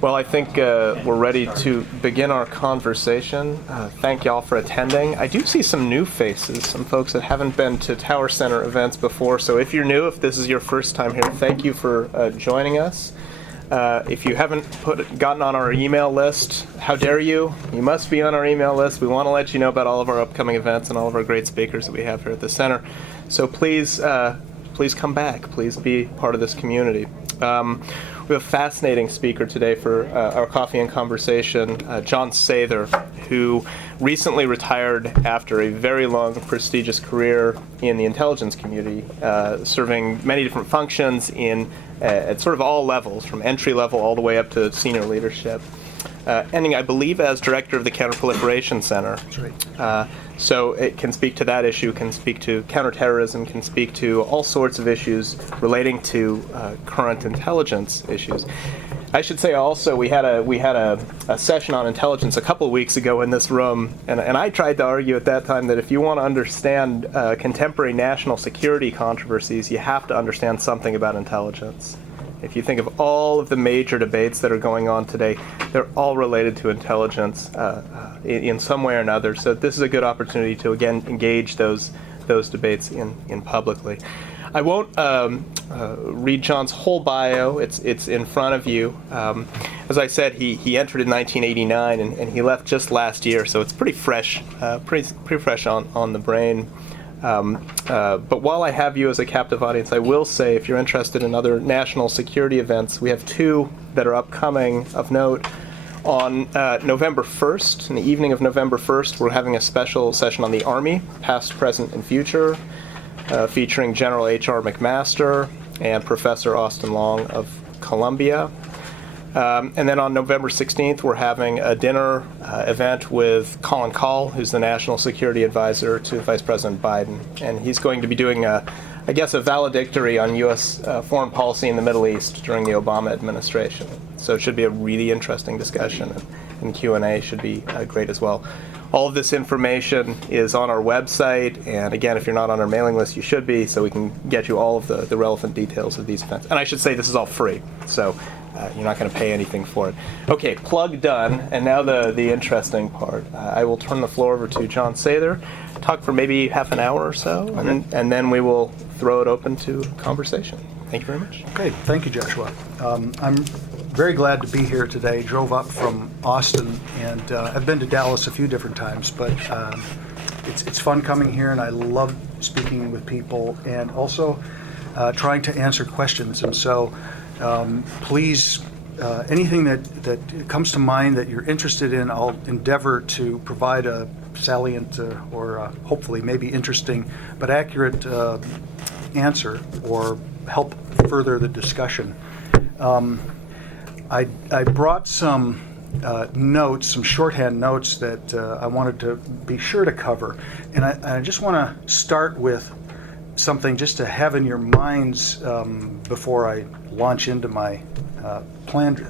Well, I think we're ready to begin our conversation. Thank y'all for attending. I do see some new faces, some folks that haven't been to Tower Center events before. So if you're new, if this is your first time here, thank you for joining us. If you haven't gotten on our email list, how dare you? You must be on our email list. We want to let you know about all of our upcoming events and all of our great speakers that we have here at the center. So please come back. Please be part of this community. We have a fascinating speaker today for our coffee and conversation, Jon Sather, who recently retired after a very long, prestigious career in the intelligence community, serving many different functions at sort of all levels, from entry level all the way up to senior leadership. Ending, I believe, as director of the Counterproliferation Center. That's right. So it can speak to that issue, can speak to counterterrorism, can speak to all sorts of issues relating to current intelligence issues. I should say also we had a session on intelligence a couple of weeks ago in this room, and I tried to argue at that time that if you want to understand contemporary national security controversies, you have to understand something about intelligence. If you think of all of the major debates that are going on today, they're all related to intelligence in some way or another. So this is a good opportunity to, again, engage those debates in publicly. I won't read Jon's whole bio. It's in front of you. As I said, he entered in 1989 and he left just last year, so it's pretty fresh, pretty fresh on the brain. But while I have you as a captive audience, I will say, if you're interested in other national security events, we have two that are upcoming of note. On November 1st, in the evening of November 1st, we're having a special session on the Army, past, present, and future, featuring General H.R. McMaster and Professor Austin Long of Columbia. And then on November 16th, we're having a dinner event with Colin Kahl, who's the National Security Advisor to Vice President Biden. And he's going to be doing, a valedictory on U.S. foreign policy in the Middle East during the Obama administration. So it should be a really interesting discussion, and Q&A should be great as well. All of this information is on our website, and again, if you're not on our mailing list, you should be, so we can get you all of the relevant details of these events. And I should say this is all free, so you're not going to pay anything for it. Okay, plug done, and now the interesting part. I will turn the floor over to Jon Sather, talk for maybe half an hour or so, and then we will throw it open to conversation. Thank you very much. Okay, thank you, Joshua. I'm very glad to be here today. Drove up from Austin, and I've been to Dallas a few different times, but it's fun coming here, and I love speaking with people and also trying to answer questions. And so please, anything that comes to mind that you're interested in, I'll endeavor to provide a salient or hopefully maybe interesting but accurate answer or help further the discussion. I brought some notes, some shorthand notes that I wanted to be sure to cover. And I just want to start with something just to have in your minds before I launch into my planned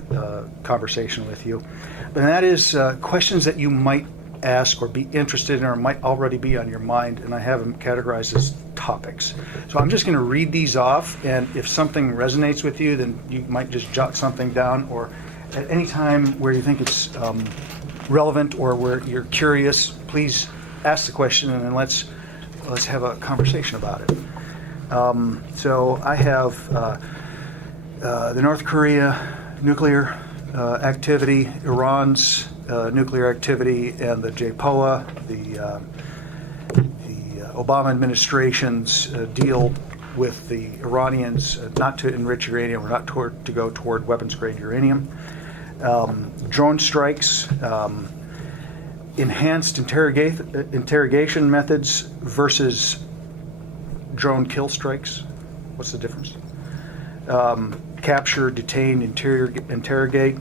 conversation with you. And that is questions that you might ask or be interested in or might already be on your mind, and I have them categorized as topics. So I'm just going to read these off, and if something resonates with you, then you might just jot something down, or at any time where you think it's relevant or where you're curious, please ask the question, and then let's have a conversation about it. So I have the North Korea nuclear activity, Iran's nuclear activity, and the JPOA, the Obama administration's deal with the Iranians not to enrich uranium or not to go toward weapons-grade uranium. Drone strikes, enhanced interrogation methods versus drone kill strikes. What's the difference? Capture, detain, interrogate.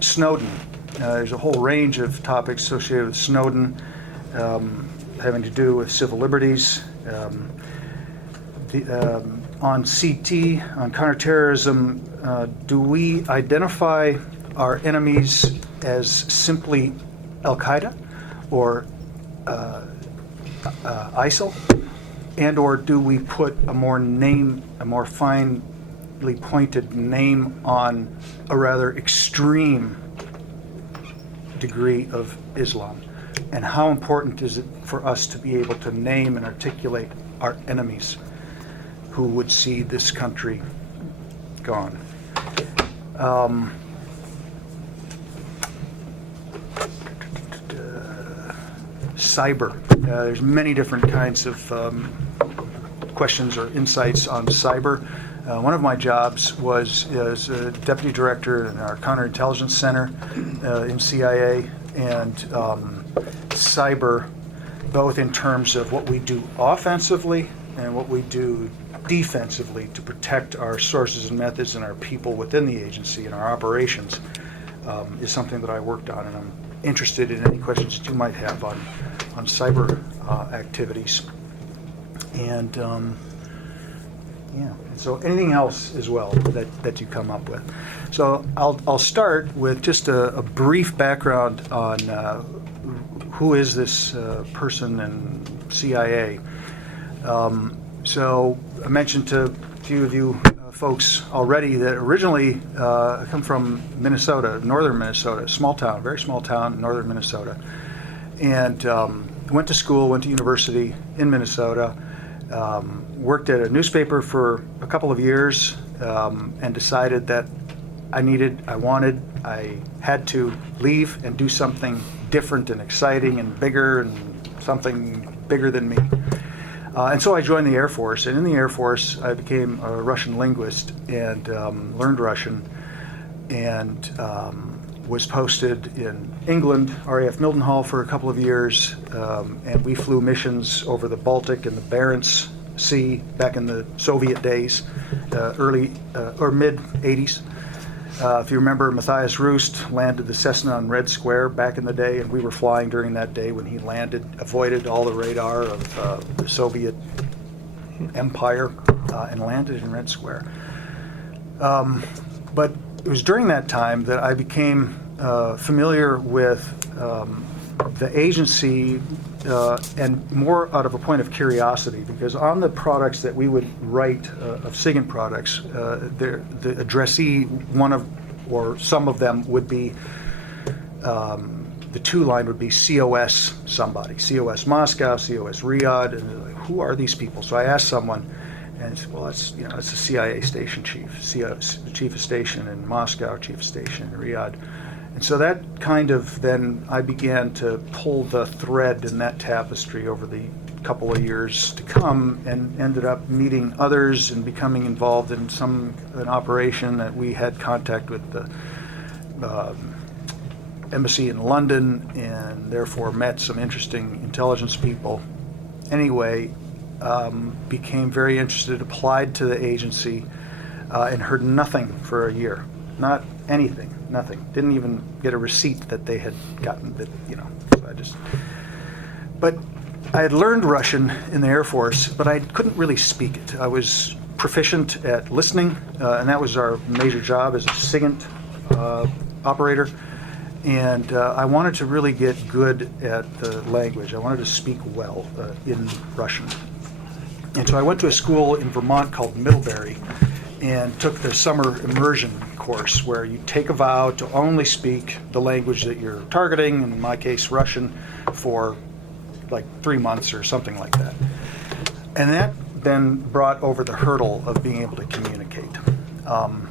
Snowden. There's a whole range of topics associated with Snowden having to do with civil liberties. On CT, on counterterrorism, do we identify our enemies as simply Al-Qaeda or ISIL? And or do we put a more fine finely pointed name on a rather extreme degree of Islam. And how important is it for us to be able to name and articulate our enemies who would see this country gone? Cyber. There's many different kinds of questions or insights on cyber. One of my jobs was as a deputy director in our counterintelligence center in CIA, and cyber, both in terms of what we do offensively and what we do defensively to protect our sources and methods and our people within the agency and our operations, is something that I worked on, and I'm interested in any questions that you might have on cyber activities. And so anything else as well that you come up with. So I'll start with just a brief background on who is this person in CIA. So I mentioned to a few of you folks already that originally I come from Minnesota, northern Minnesota, small town, very small town in northern Minnesota. And went to school, went to university in Minnesota, worked at a newspaper for a couple of years, and decided that I had to leave and do something different and exciting and bigger and something bigger than me. And so I joined the Air Force, and in the Air Force I became a Russian linguist and learned Russian, and was posted in England, RAF Mildenhall, for a couple of years, and we flew missions over the Baltic and the Barents Sea back in the Soviet days, early or mid 80s. If you remember, Matthias Roost landed the Cessna on Red Square back in the day, and we were flying during that day when he landed, avoided all the radar of the Soviet Empire, and landed in Red Square. But it was during that time that I became familiar with the agency, and more out of a point of curiosity, because on the products that we would write of SIGINT products, the addressee, or some of them would be, the two line would be COS somebody, COS Moscow, COS Riyadh, and like, who are these people? So I asked someone, and it's, well, it's a CIA station chief, chief of station in Moscow, chief of station in Riyadh. And so that kind of, then I began to pull the thread in that tapestry over the couple of years to come, and ended up meeting others and becoming involved in an operation that we had contact with the embassy in London, and therefore met some interesting intelligence people. Anyway, became very interested, applied to the agency, and heard nothing for a year. Not anything, nothing. Didn't even get a receipt that they had gotten, so but I had learned Russian in the Air Force, but I couldn't really speak it. I was proficient at listening, and that was our major job as a SIGINT operator. And I wanted to really get good at the language. I wanted to speak well in Russian. And so I went to a school in Vermont called Middlebury, and took the summer immersion course, where you take a vow to only speak the language that you're targeting, in my case Russian, for like 3 months or something like that. And that then brought over the hurdle of being able to communicate. And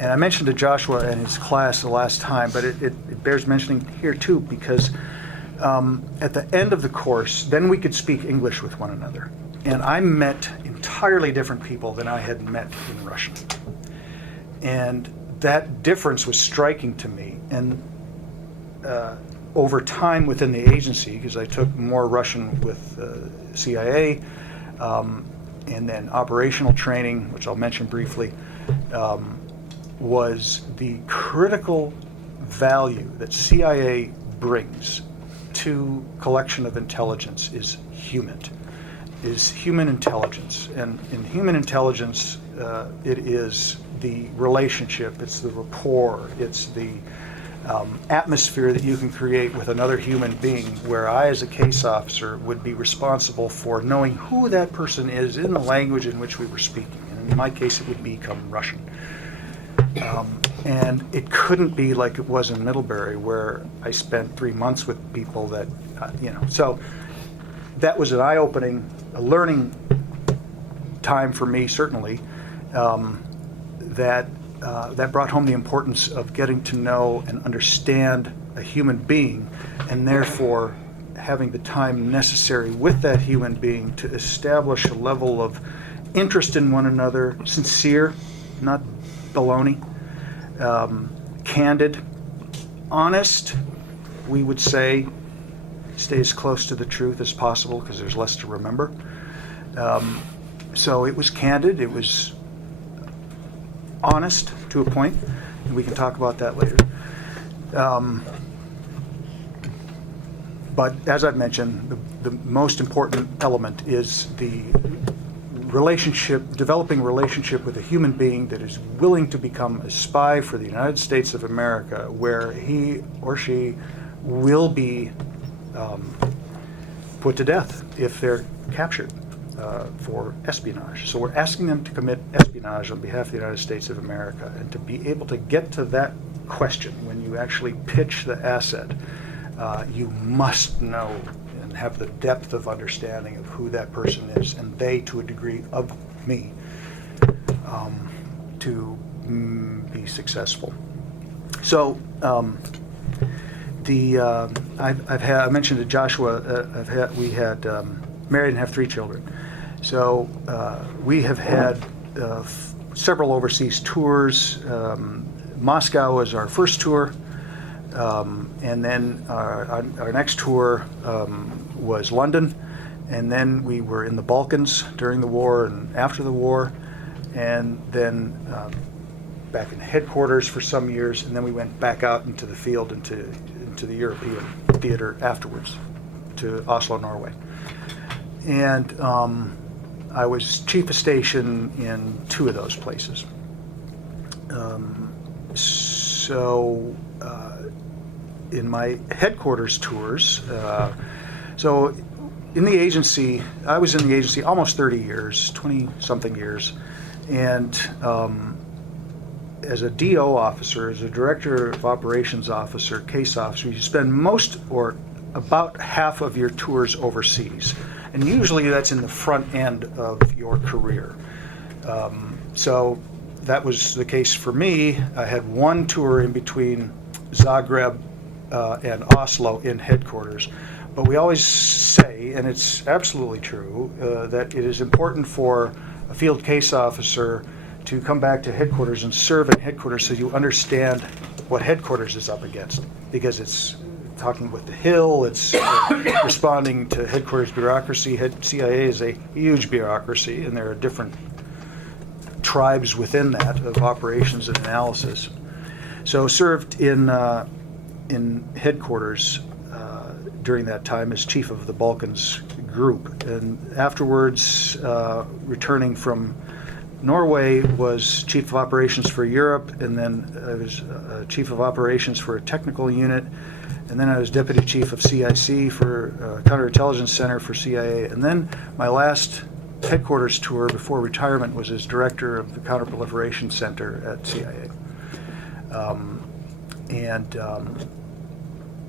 I mentioned to Joshua and his class the last time, but it bears mentioning here too, because at the end of the course, then we could speak English with one another. And I met entirely different people than I had met in Russian. And that difference was striking to me. And over time within the agency, because I took more Russian with CIA, and then operational training, which I'll mention briefly, was the critical value that CIA brings to collection of intelligence is human intelligence. And in human intelligence, it is the relationship, it's the rapport, it's the atmosphere that you can create with another human being, where I, as a case officer, would be responsible for knowing who that person is in the language in which we were speaking. And In my case, it would become Russian. And it couldn't be like it was in Middlebury, where I spent 3 months with people that, So that was an eye-opening, a learning time for me, certainly, that brought home the importance of getting to know and understand a human being, and therefore having the time necessary with that human being to establish a level of interest in one another, sincere, not baloney, candid, honest, we would say, stay as close to the truth as possible because there's less to remember. So it was candid, it was honest to a point, and we can talk about that later. But as I've mentioned, the most important element is the developing relationship with a human being that is willing to become a spy for the United States of America, where he or she will be put to death if they're captured for espionage. So we're asking them to commit espionage on behalf of the United States of America, and to be able to get to that question when you actually pitch the asset, you must know and have the depth of understanding of who that person is, and they, to a degree, of me, to be successful. So I mentioned to Joshua, we had married and have 3 children. So we have had several overseas tours. Moscow was our first tour. And then our next tour was London, and then we were in the Balkans during the war and after the war, and then back in headquarters for some years, and then we went back out into the field, into the European theater afterwards, to Oslo, Norway. And I was chief of station in 2 of those places. In my headquarters tours, so in the agency, I was in the agency almost 30 years, 20-something years, and as a DO officer, as a Director of Operations officer, case officer, you spend most or about half of your tours overseas, and usually that's in the front end of your career. So that was the case for me. I had 1 tour in between Zagreb and Oslo in headquarters. But we always say, and it's absolutely true, that it is important for a field case officer to come back to headquarters and serve in headquarters so you understand what headquarters is up against. Because it's talking with the Hill, it's responding to headquarters bureaucracy. CIA is a huge bureaucracy, and there are different tribes within that of operations and analysis. So served in headquarters during that time as chief of the Balkans group, and afterwards returning from Norway was chief of operations for Europe, and then I was chief of operations for a technical unit, and then I was deputy chief of CIC for Counterintelligence Center for CIA, and then my last headquarters tour before retirement was as director of the Counterproliferation Center at CIA.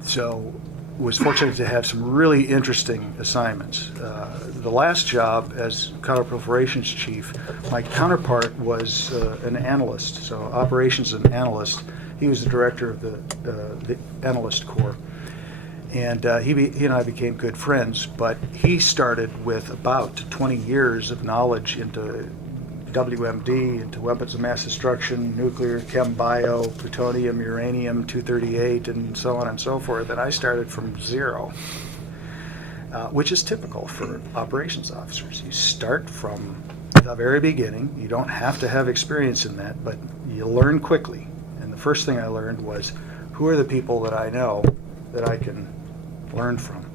So was fortunate to have some really interesting assignments. The last job as counterproliferations chief, my counterpart was an analyst, so operations and analyst. He was the director of the analyst corps. And he and I became good friends, but he started with about 20 years of knowledge into WMD, into weapons of mass destruction, nuclear, chem, bio, plutonium, uranium, 238, and so on and so forth. And I started from 0, which is typical for operations officers. You start from the very beginning. You don't have to have experience in that, but you learn quickly. And the first thing I learned was, who are the people that I know that I can learn from?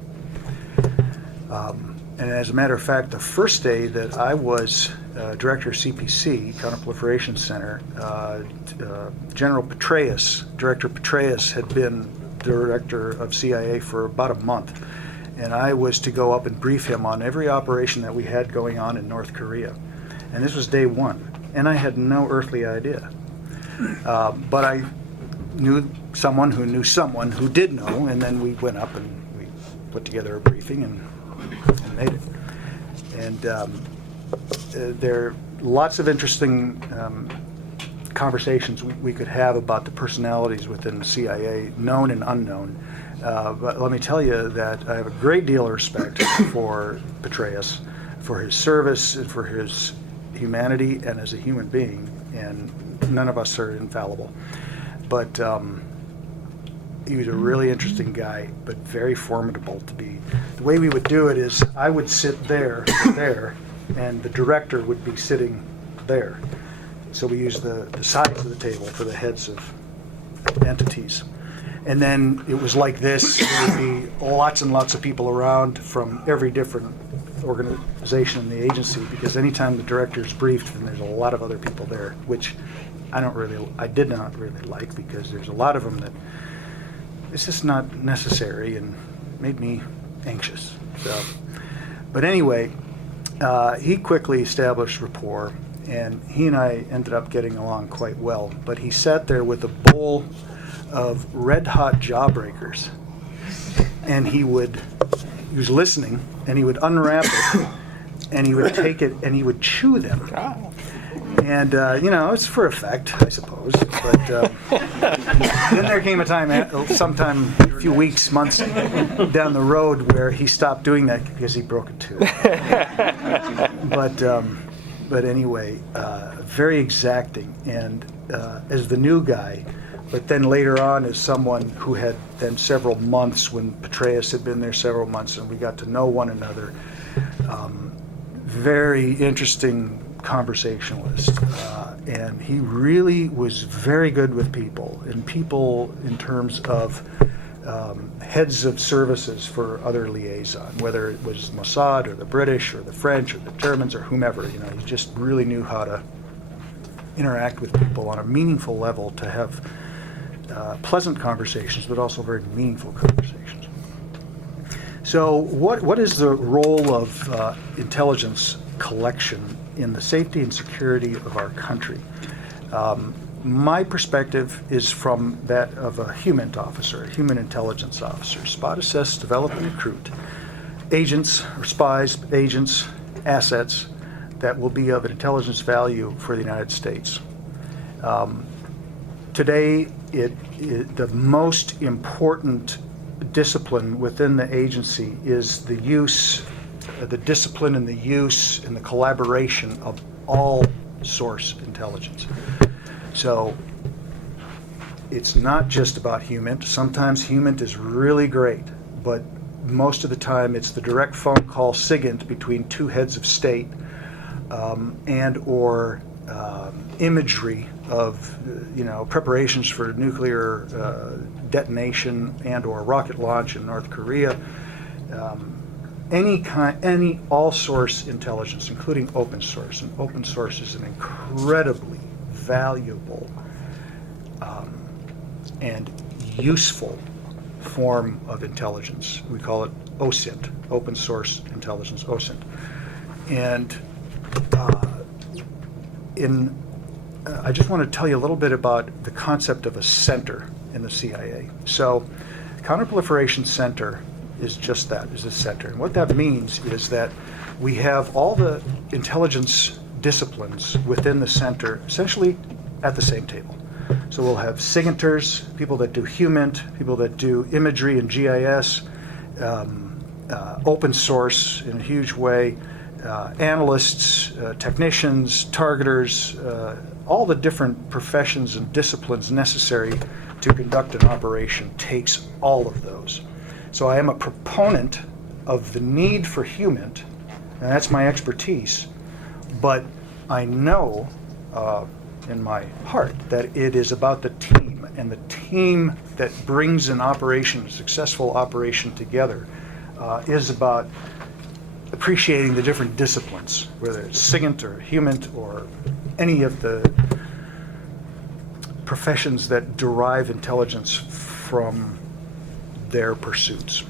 And as a matter of fact, the first day that I was director of CPC, Counterproliferation Center, General Petraeus, Director Petraeus, had been director of CIA for about a month. And I was to go up and brief him on every operation that we had going on in North Korea. And this was day 1. and I had no earthly idea. But I knew someone who did know, and then we went up and we put together a briefing and made it. And there are lots of interesting conversations we could have about the personalities within the CIA, known and unknown. But let me tell you that I have a great deal of respect for Petraeus, for his service and for his humanity and as a human being, and none of us are infallible. But he was a really interesting guy, but very formidable to be. The way we would do it is I would sit there, and the director would be sitting there. So we use the sides of the table for the heads of entities. And then it was like this. There would be lots and lots of people around from every different organization in the agency, because anytime the director is briefed, then there's a lot of other people there, which I did not really like, because there's a lot of them that it's just not necessary and made me anxious. So, but anyway, he quickly established rapport, and he and I ended up getting along quite well. But he sat there with a bowl of red-hot jawbreakers, and he was listening, and he would unwrap it, and he would take it, and he would chew them. And, it's for effect, I suppose. But then there came a time, sometime a few weeks, months down the road, where he stopped doing that because he broke a tooth. But anyway, very exacting. And as the new guy, but then later on as someone who had then several months, when Petraeus had been there several months, and we got to know one another, very interesting conversationalist, and he really was very good with people, and people in terms of heads of services for other liaison, whether it was Mossad or the British or the French or the Germans or whomever. He just really knew how to interact with people on a meaningful level, to have pleasant conversations, but also very meaningful conversations. So what is the role of intelligence collection in the safety and security of our country? My perspective is from that of a human officer, a human intelligence officer. Spot, assess, develop, and recruit agents or spies, agents, assets that will be of an intelligence value for the United States. Today, the most important discipline within the agency is the use, the discipline and the use and the collaboration of all source intelligence. So it's not just about HUMINT. Sometimes HUMINT is really great, but most of the time it's the direct phone call SIGINT between two heads of state, and or imagery of preparations for nuclear detonation and or rocket launch in North Korea. Any all source intelligence, including open source, and open source is an incredibly valuable and useful form of intelligence. We call it OSINT, open source intelligence, OSINT. And I just want to tell you a little bit about the concept of a center in the CIA. So, Counterproliferation Center is just that, is a center. And what that means is that we have all the intelligence disciplines within the center essentially at the same table. So we'll have SIGINTers, people that do HUMINT, people that do imagery and GIS, open source in a huge way, analysts, technicians, targeters, all the different professions and disciplines necessary to conduct an operation takes all of those. So I am a proponent of the need for HUMINT, and that's my expertise, but I know in my heart that it is about the team, and the team that brings an operation, a successful operation together, is about appreciating the different disciplines, whether it's SIGINT or HUMINT or any of the professions that derive intelligence from their pursuits.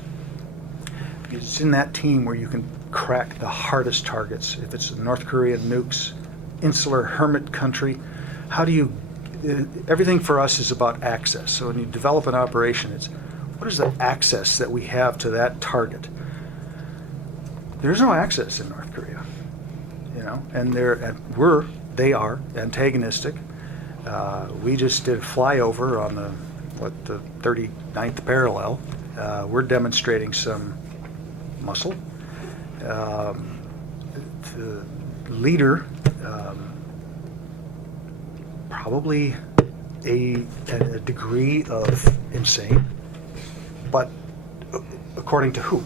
It's in that team where you can crack the hardest targets. If it's North Korean nukes, insular hermit country. How do you, everything for us is about access. So when you develop an operation, it's what is the access that we have to that target? There's no access in North Korea, and they are antagonistic. We just did a flyover on the 39th parallel. We're demonstrating some muscle. The leader, probably a degree of insane, but according to who?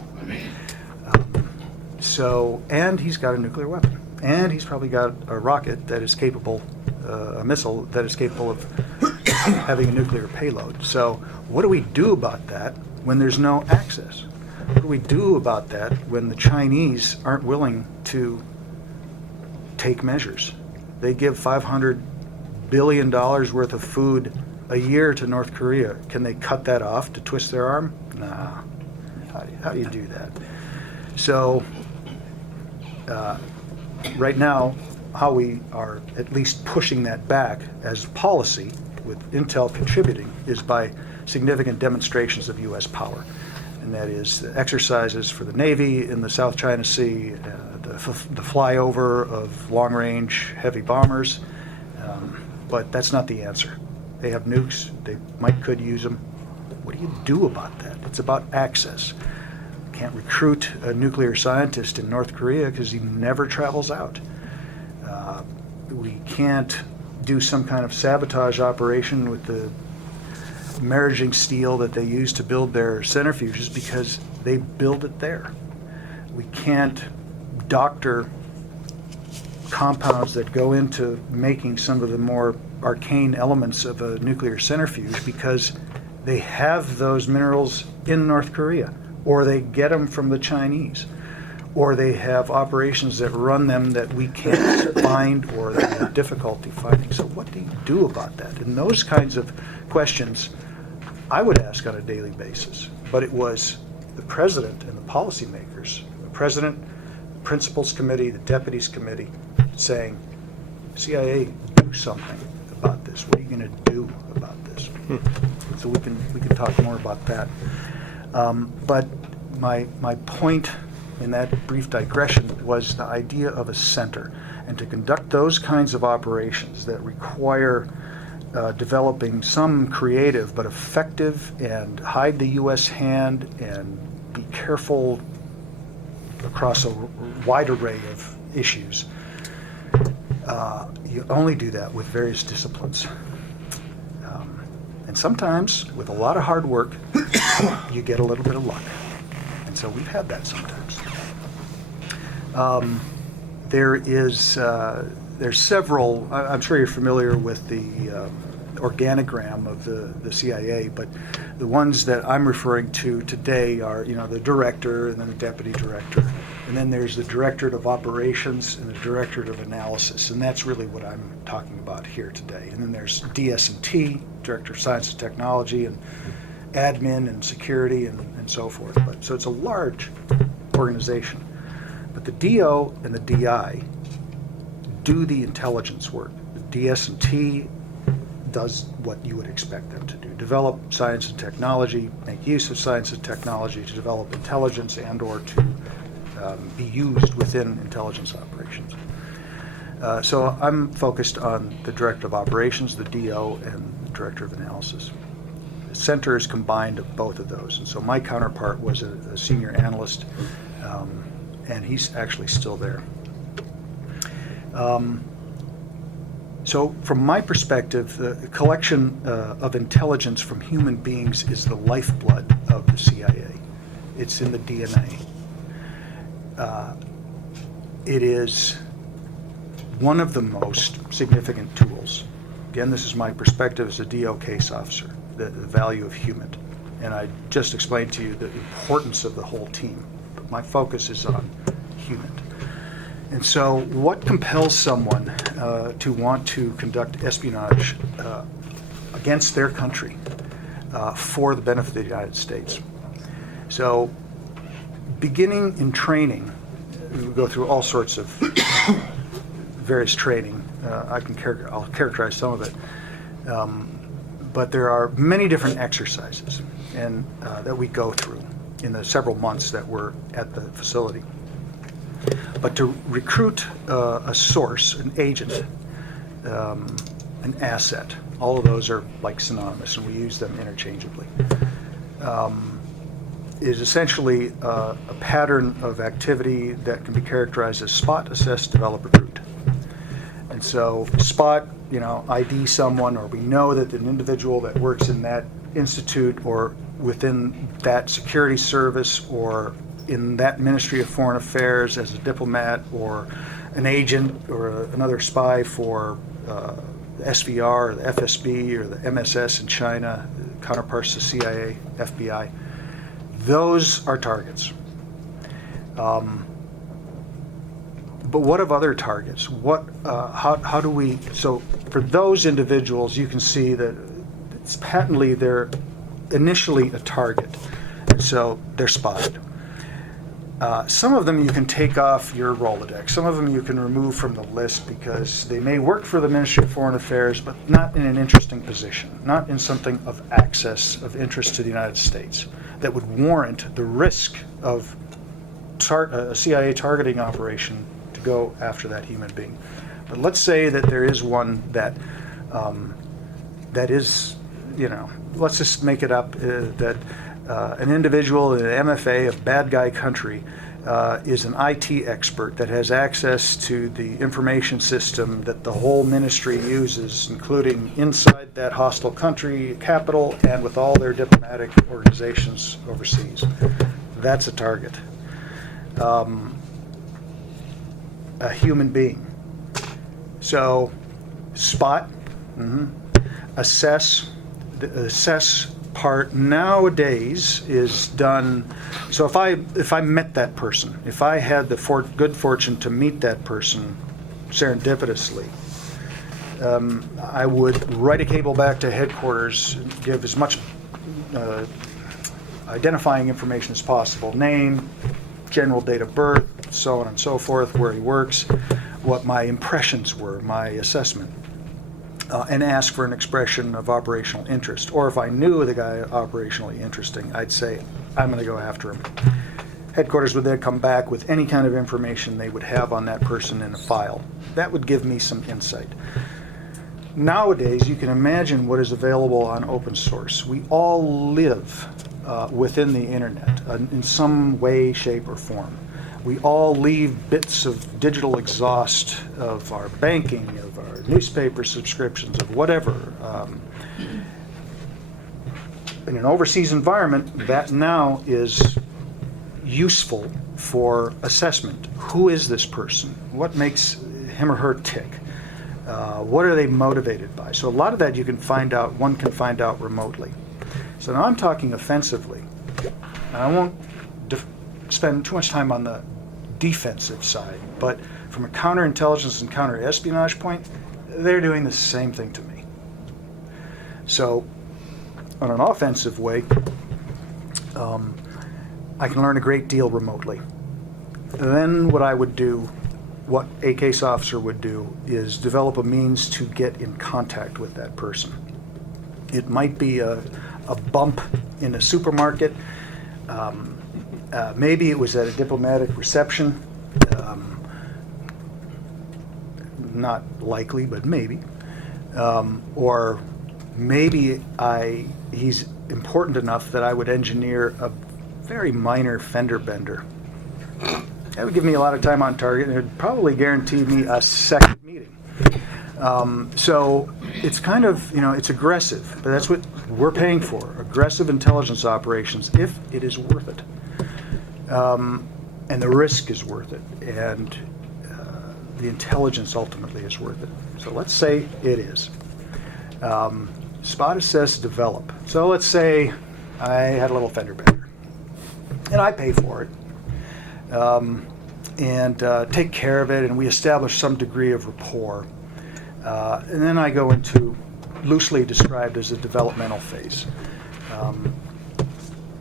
And he's got a nuclear weapon, and he's probably got a rocket that is capable, a missile that is capable of having a nuclear payload. So what do we do about that when there's no access? What do we do about that when the Chinese aren't willing to take measures? They give $500 billion worth of food a year to North Korea. Can they cut that off to twist their arm? Nah. How do you do that? So right now, how we are at least pushing that back as policy, with Intel contributing, is by significant demonstrations of U.S. power. And that is the exercises for the Navy in the South China Sea, the flyover of long-range heavy bombers. But that's not the answer. They have nukes. They could use them. What do you do about that? It's about access. Can't recruit a nuclear scientist in North Korea because he never travels out. We can't do some kind of sabotage operation with the maraging steel that they use to build their centrifuges because they build it there. We can't doctor compounds that go into making some of the more arcane elements of a nuclear centrifuge because they have those minerals in North Korea, or they get them from the Chinese, or they have operations that run them that we can't find or that we have difficulty finding. So what do you do about that? And those kinds of questions I would ask on a daily basis. But it was the president and the policymakers, the president, the principals committee, the deputies committee, saying, CIA, do something about this. What are you going to do about this? So we can talk more about that. But my point in that brief digression was the idea of a center, and to conduct those kinds of operations that require developing some creative but effective and hide the U.S. hand and be careful across a wide array of issues. You only do that with various disciplines. And sometimes, with a lot of hard work, you get a little bit of luck. And so we've had that sometimes. There's several, I'm sure you're familiar with the organogram of the CIA, but the ones that I'm referring to today are, the director and then the deputy director. And then there's the Directorate of Operations and the Directorate of Analysis, and that's really what I'm talking about here today. And then there's DS&T, Director of Science and Technology, and admin and security and so forth. So it's a large organization. But the DO and the DI do the intelligence work. The DS&T does what you would expect them to do: develop science and technology, make use of science and technology to develop intelligence and/or to be used within intelligence operations. So I'm focused on the Director of Operations, the DO, and the Director of Analysis. The center is combined of both of those, and so my counterpart was a senior analyst, and he's actually still there. So from my perspective, the collection of intelligence from human beings is the lifeblood of the CIA. It's in the DNA. It is one of the most significant tools. Again, this is my perspective as a DO case officer, the value of human. And I just explained to you the importance of the whole team. But my focus is on human. And so what compels someone to want to conduct espionage against their country for the benefit of the United States? So beginning in training, we go through all sorts of various training. I'll characterize some of it. But there are many different exercises and that we go through in the several months that we're at the facility. But to recruit a source, an agent, an asset, all of those are like synonymous, and we use them interchangeably, is essentially a pattern of activity that can be characterized as spot, assess, develop, recruit. And so spot, ID someone, or we know that an individual that works in that institute or within that security service or in that Ministry of Foreign Affairs as a diplomat or an agent or another spy for the SVR or the FSB or the MSS in China, counterparts to CIA, FBI. Those are targets. But what of other targets? How do we, so for those individuals, you can see that it's patently they're initially a target. So they're spotted. Some of them you can take off your Rolodex. Some of them you can remove from the list because they may work for the Ministry of Foreign Affairs, but not in an interesting position, not in something of access, of interest to the United States that would warrant the risk of a CIA targeting operation to go after that human being. But let's say that there is one that that is, let's just make it up that an individual in an MFA of bad guy country is an IT expert that has access to the information system that the whole ministry uses, including inside that hostile country capital and with all their diplomatic organizations overseas. That's a target. A human being. So, spot, assess. The assess part nowadays is done. So if I met that person, if I had the good fortune to meet that person serendipitously, I would write a cable back to headquarters, give as much identifying information as possible, name, general date of birth, so on and so forth, where he works, what my impressions were, my assessment. And ask for an expression of operational interest. Or if I knew the guy operationally interesting, I'd say, I'm going to go after him. Headquarters would then come back with any kind of information they would have on that person in a file. That would give me some insight. Nowadays, you can imagine what is available on open source. We all live within the internet in some way, shape, or form. We all leave bits of digital exhaust of our banking, of our newspaper subscriptions, of whatever. In an overseas environment, that now is useful for assessment. Who is this person? What makes him or her tick? What are they motivated by? So a lot of that one can find out remotely. So now I'm talking offensively. I won't spend too much time on the defensive side, but from a counterintelligence and counterespionage point, they're doing the same thing to me. So, on an offensive way, I can learn a great deal remotely. Then what I would do, what a case officer would do, is develop a means to get in contact with that person. It might be a bump in a supermarket. Maybe it was at a diplomatic reception. Not likely, but maybe. Or maybe he's important enough that I would engineer a very minor fender bender. That would give me a lot of time on target, and it would probably guarantee me a second meeting. So it's kind of, it's aggressive, but that's what we're paying for, aggressive intelligence operations, if it is worth it. And the risk is worth it, and the intelligence ultimately is worth it. So let's say it is. Spot, assess, develop. So let's say I had a little fender bender, and I pay for it, and take care of it, and we establish some degree of rapport. And then I go into, loosely described as a developmental phase.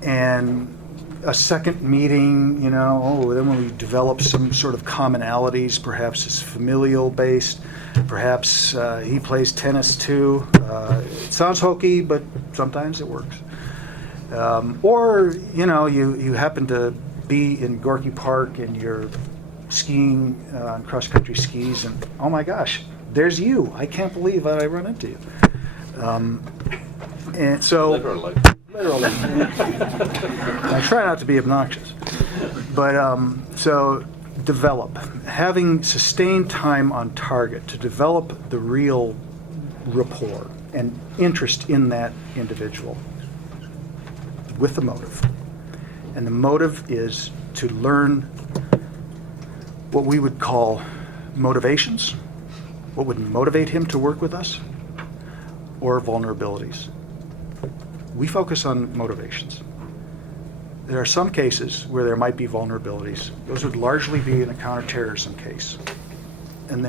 And a second meeting, then when we develop some sort of commonalities, perhaps it's familial based, perhaps he plays tennis too. It sounds hokey, but sometimes it works. Or, you happen to be in Gorky Park and you're skiing on cross-country skis, and oh my gosh, there's you. I can't believe that I run into you. And so, literally. I try not to be obnoxious. But so develop. Having sustained time on target to develop the real rapport and interest in that individual with the motive. And the motive is to learn what we would call motivations, what would motivate him to work with us, or vulnerabilities. We focus on motivations. There are some cases where there might be vulnerabilities. Those would largely be in a counterterrorism case. And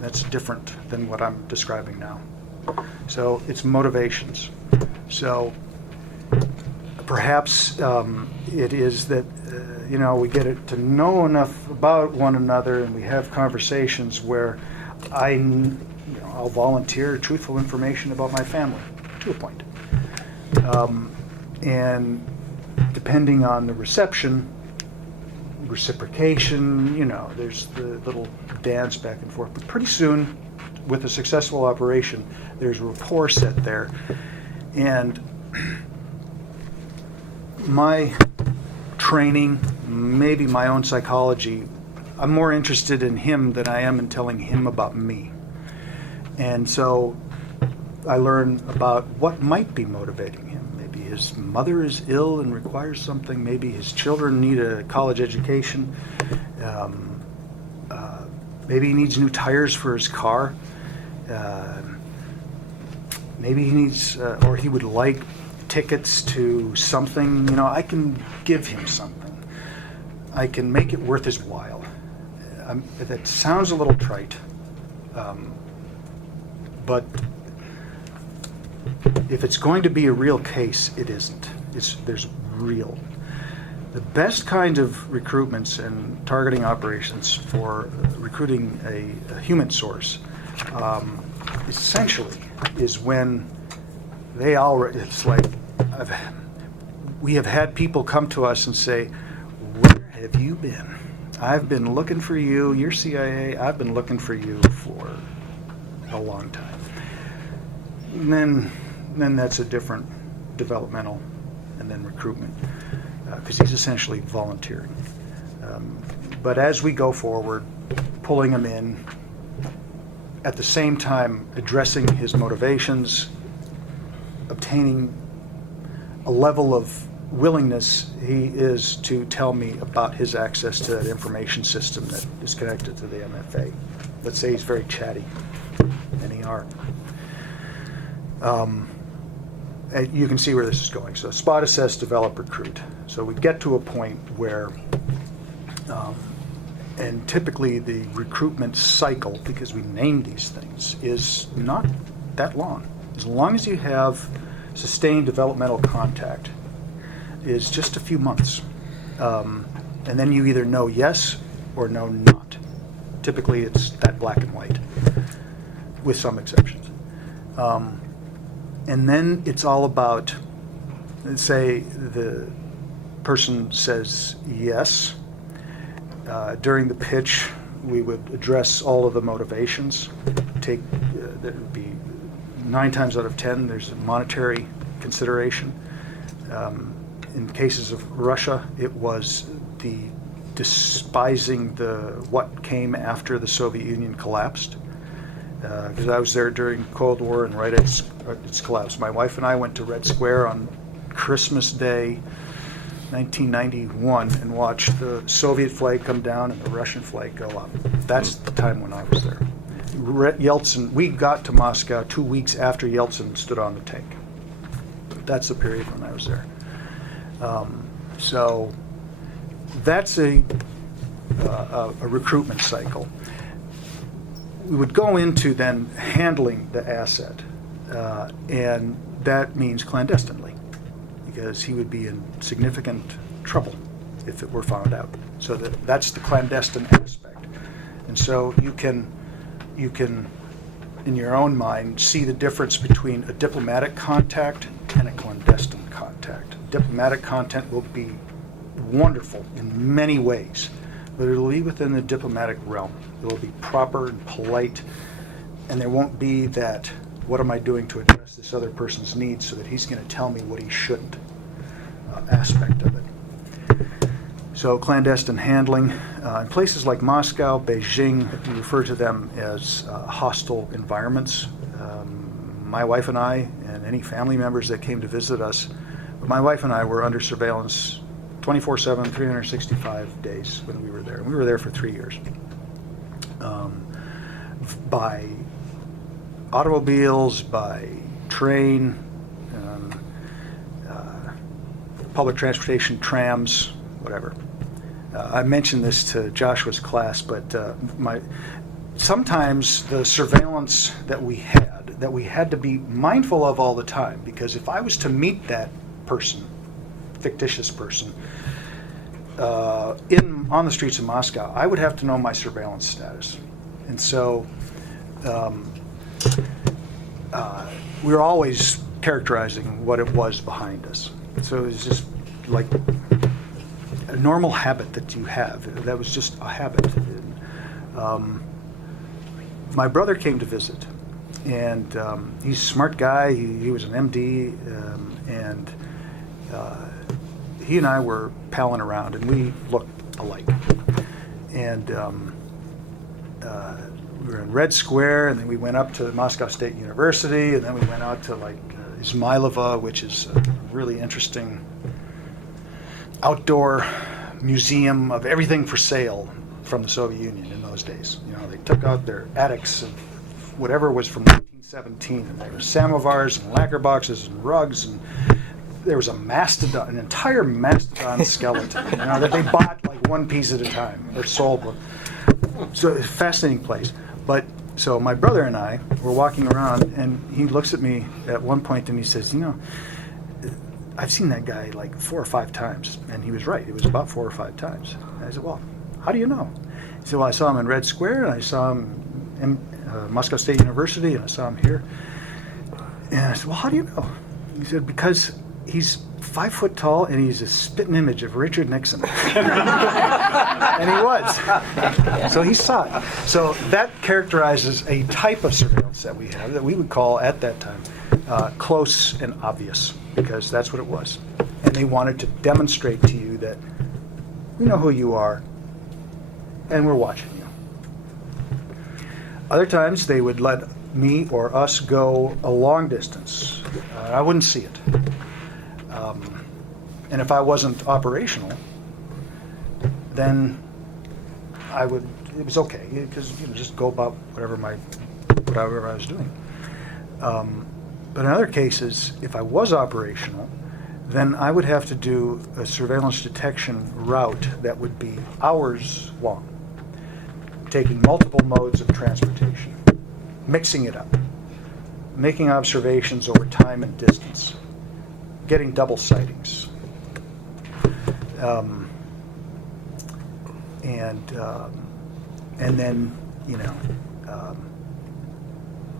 that's different than what I'm describing now. So it's motivations. So perhaps it is that we get to know enough about one another, and we have conversations where I'll volunteer truthful information about my family to a point. And depending on the reciprocation, there's the little dance back and forth. But pretty soon, with a successful operation, there's rapport set there. And my training, maybe my own psychology, I'm more interested in him than I am in telling him about me. And so I learn about what might be motivating him. Maybe his mother is ill and requires something. Maybe his children need a college education. Maybe he needs new tires for his car. Maybe he needs, or he would like tickets to something. I can give him something. I can make it worth his while. That sounds a little trite, but if it's going to be a real case, it isn't. There's real. The best kind of recruitments and targeting operations for recruiting a human source, essentially, is when they already. It's like we have had people come to us and say, "Where have you been? I've been looking for you. You're CIA. I've been looking for you for a long time." And then that's a different developmental, and then recruitment, because he's essentially volunteering. But as we go forward, pulling him in, at the same time addressing his motivations, obtaining a level of willingness he is to tell me about his access to that information system that is connected to the MFA. Let's say he's very chatty, NER. And you can see where this is going. So spot, assess, develop, recruit. So we get to a point where, and typically the recruitment cycle, because we name these things, is not that long. As long as you have sustained developmental contact, is just a few months. And then you either know yes or know not. Typically it's that black and white, with some exceptions. And then it's all about, say the person says yes. During the pitch, we would address all of the motivations. There would be 9 times out of 10, there's a monetary consideration. In cases of Russia, it was the despising what came after the Soviet Union collapsed. Because I was there during Cold War and right at its collapse. My wife and I went to Red Square on Christmas Day, 1991, and watched the Soviet flag come down and the Russian flag go up. That's the time when I was there. Yeltsin, we got to Moscow 2 weeks after Yeltsin stood on the tank. That's the period when I was there. So that's a recruitment cycle. We would go into then handling the asset, and that means clandestinely. because he would be in significant trouble if it were found out. So that's the clandestine aspect. And so you can, in your own mind, see the difference between a diplomatic contact and a clandestine contact. Diplomatic contact will be wonderful in many ways, but it'll be within the diplomatic realm. It will be proper and polite, and there won't be that, what am I doing to address this other person's needs so that he's going to tell me what he shouldn't aspect of it. So clandestine handling, in places like Moscow, Beijing, we refer to them as hostile environments. My wife and I, and any family members that came to visit us, my wife and I were under surveillance 24/7, 365 days when we were there. We were there for 3 years. By automobiles, by train, public transportation, trams, whatever. I mentioned this to Joshua's class, but sometimes the surveillance that we had to be mindful of all the time, because if I was to meet that person, fictitious person, on the streets of Moscow, I would have to know my surveillance status. And so we were always characterizing what it was behind us. So it was just like a normal habit that you have. That was just a habit. And, my brother came to visit, and he's a smart guy. He was an MD, and he and I were palling around, and we looked alike. And we were in Red Square, and then we went up to Moscow State University, and then we went out to Izmailova, which is a really interesting outdoor museum of everything for sale from the Soviet Union in those days. You know, they took out their attics of whatever was from 1917, and there were samovars and lacquer boxes and rugs, and there was an entire mastodon skeleton, that they bought like one piece at a time or sold. So it's a fascinating place. But so my brother and I were walking around, and he looks at me at one point and he says, I've seen that guy like 4 or 5 times. And he was right. It was about 4 or 5 times. And I said, well, how do you know? He said, well, I saw him in Red Square, and I saw him in Moscow State University, and I saw him here. And I said, well, how do you know? He said, because he's 5 foot tall, and he's a spitting image of Richard Nixon. And he was. So he saw it. So that characterizes a type of surveillance that we have that we would call, at that time, close and obvious, because that's what it was. And they wanted to demonstrate to you that we know who you are, and we're watching you. Other times, they would let me or us go a long distance. I wouldn't see it. And if I wasn't operational, then it was okay, because just go about whatever I was doing. But in other cases, if I was operational, then I would have to do a surveillance detection route that would be hours long, taking multiple modes of transportation, mixing it up, making observations over time and distance, getting double sightings. And then,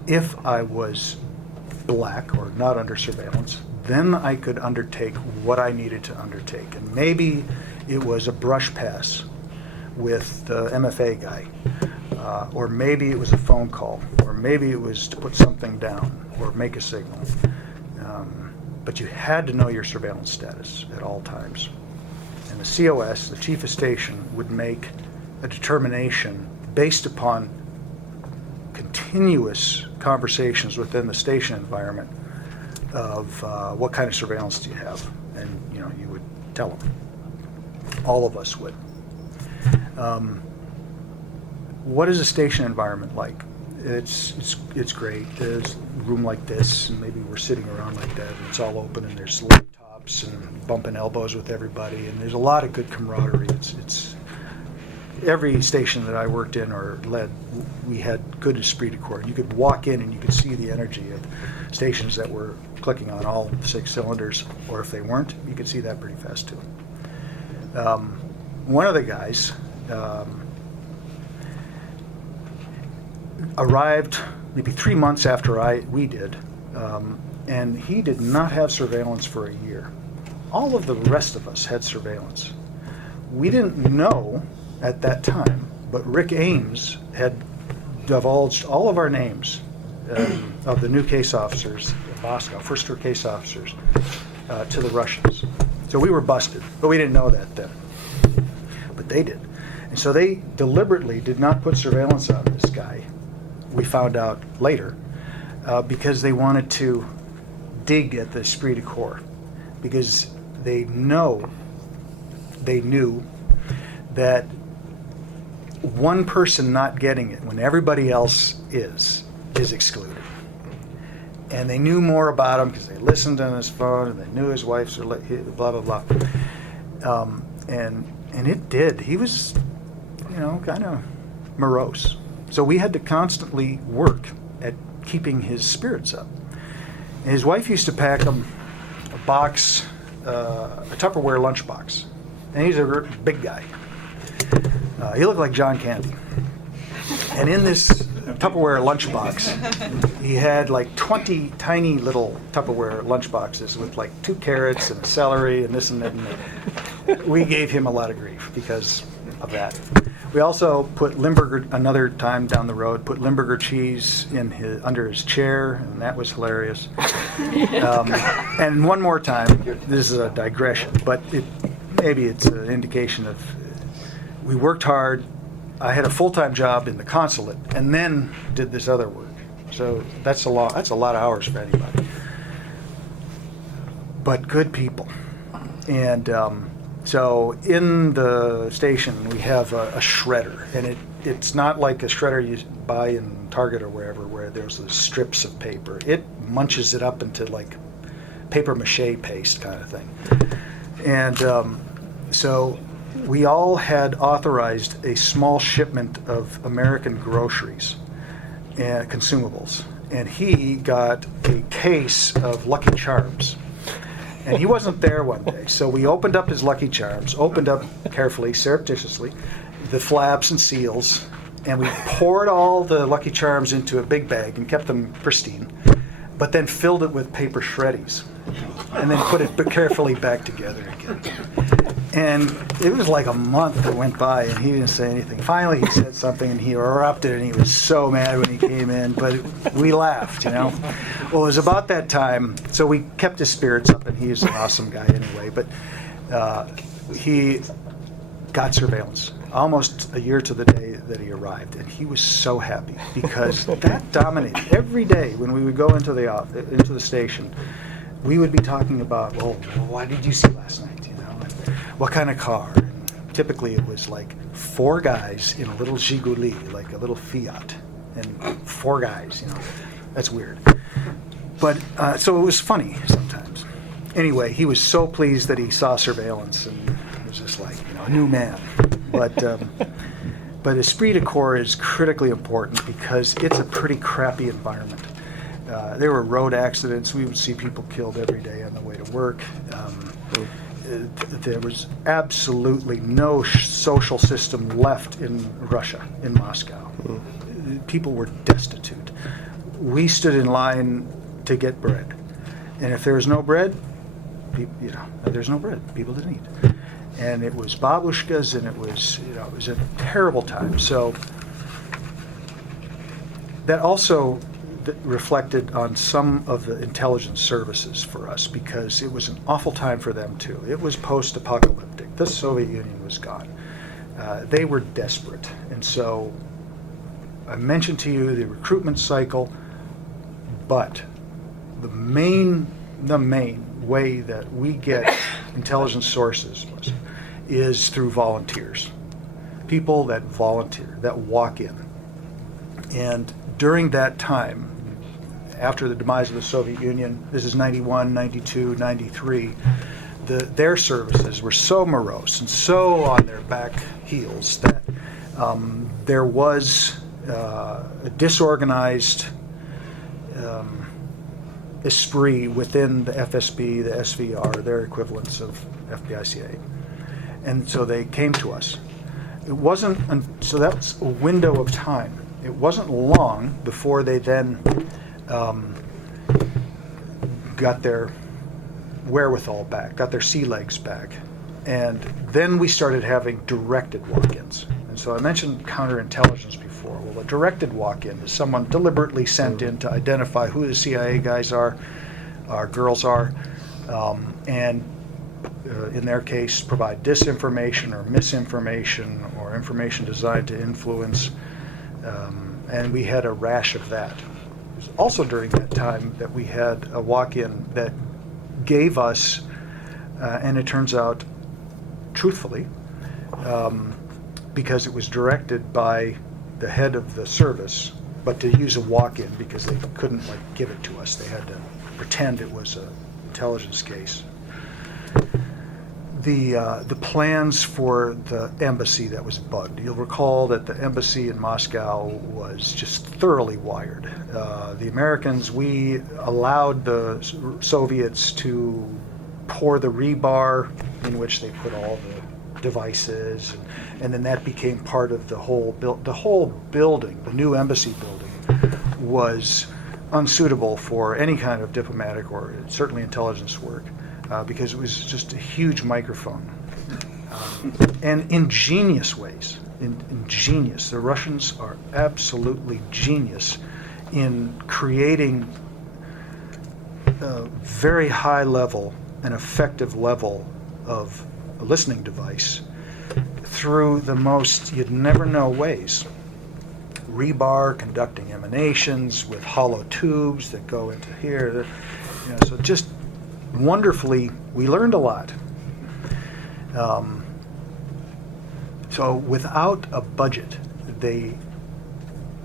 if I was black or not under surveillance, then I could undertake what I needed to undertake. And maybe it was a brush pass with the MFA guy, or maybe it was a phone call, or maybe it was to put something down or make a signal. But you had to know your surveillance status at all times. And the COS, the chief of station, would make a determination based upon continuous conversations within the station environment of what kind of surveillance do you have, and you would tell them. All of us would. What is a station environment like? It's great. There's a room like this, and maybe we're sitting around like that, and it's all open, and there's laptops and bumping elbows with everybody, and there's a lot of good camaraderie. every station that I worked in or led, we had good esprit de corps. You could walk in and you could see the energy of stations that were clicking on all 6 cylinders, or if they weren't, you could see that pretty fast too. One of the guys arrived maybe 3 months after we did, and he did not have surveillance for a year. All of the rest of us had surveillance. We didn't know at that time, but Rick Ames had divulged all of our names of the new case officers in Moscow, first-year case officers, to the Russians. So we were busted, but we didn't know that then. But they did. And so they deliberately did not put surveillance on this guy, we found out later, because they wanted to dig at the esprit de corps, because they knew that one person not getting it when everybody else is excluded. And they knew more about him because they listened on his phone and they knew his wife's blah blah blah. And it did. He was, kind of morose. So we had to constantly work at keeping his spirits up. And his wife used to pack him a box, a Tupperware lunchbox. And he's a big guy. He looked like John Candy. And in this Tupperware lunchbox, he had like 20 tiny little Tupperware lunchboxes with like 2 carrots and a celery and this and that. And we gave him a lot of grief because of that. We also put Limburger, another time down the road, put Limburger cheese in under his chair, and that was hilarious. And one more time, this is a digression, but maybe it's an indication of we worked hard. I had a full-time job in the consulate, and then did this other work. So that's a lot of hours for anybody. But good people. And so in the station, we have a shredder, and it's not like a shredder you buy in Target or wherever, where there's the strips of paper. It munches it up into like paper mache paste kind of thing. And so we all had authorized a small shipment of American groceries and consumables, and he got a case of Lucky Charms. And he wasn't there one day, so we opened up his Lucky Charms, opened up carefully, surreptitiously, the flaps and seals, and we poured all the Lucky Charms into a big bag and kept them pristine, but then filled it with paper shreddies, and then put it carefully back together again. And it was like a month that went by, and he didn't say anything. Finally, he said something, and he erupted, and he was so mad when he came in, but we laughed, Well, it was about that time, so we kept his spirits up, and he was an awesome guy anyway, but he got surveillance almost a year to the day that he arrived, and he was so happy, because that dominated. Every day when we would go into the station, we would be talking about, well, what did you see last night? What kind of car? And typically it was like 4 guys in a little Zhiguli, like a little Fiat, and 4 guys, That's weird. But, so it was funny sometimes. Anyway, he was so pleased that he saw surveillance, and it was just like, a new man. But esprit de corps is critically important because it's a pretty crappy environment. There were road accidents. We would see people killed every day on the way to work. There was absolutely no social system left in Russia, in Moscow. People were destitute. We stood in line to get bread. And if there was no bread, there's no bread. People didn't eat. And it was babushkas, and it was a terrible time. So that also reflected on some of the intelligence services for us, because it was an awful time for them too. It was post-apocalyptic. The Soviet Union was gone. They were desperate. And so I mentioned to you the recruitment cycle, but the main way that we get intelligence sources is through volunteers. People that volunteer, that walk in. And during that time, after the demise of the Soviet Union, this is 91, 92, 93, their services were so morose and so on their back heels that There was a disorganized esprit within the FSB, the SVR, their equivalents of FBI, CIA. And so they came to us. It wasn't, so that's a window of time. It wasn't long before they then got their wherewithal back, got their sea legs back. And then we started having directed walk-ins. And so I mentioned counterintelligence before. Well, a directed walk-in is someone deliberately sent in to identify who the CIA guys are, or girls are, and in their case, provide disinformation or misinformation or information designed to influence. And we had a rash of that. It was also during that time that we had a walk-in that gave us, and it turns out, truthfully, because it was directed by the head of the service, but to use a walk-in because they couldn't give it to us. They had to pretend it was an intelligence case. The plans for the embassy that was bugged. You'll recall that the embassy in Moscow was just thoroughly wired. The Americans, we allowed the Soviets to pour the rebar in which they put all the devices, and then that became part of the whole building. The new embassy building was unsuitable for any kind of diplomatic or certainly intelligence work. Because it was just a huge microphone. And ingenious ways, ingenious. The Russians are absolutely genius in creating a very high level, an effective level of a listening device through the most you'd never know ways. Rebar conducting emanations with hollow tubes that go into here. So just wonderfully, we learned a lot. So without a budget, they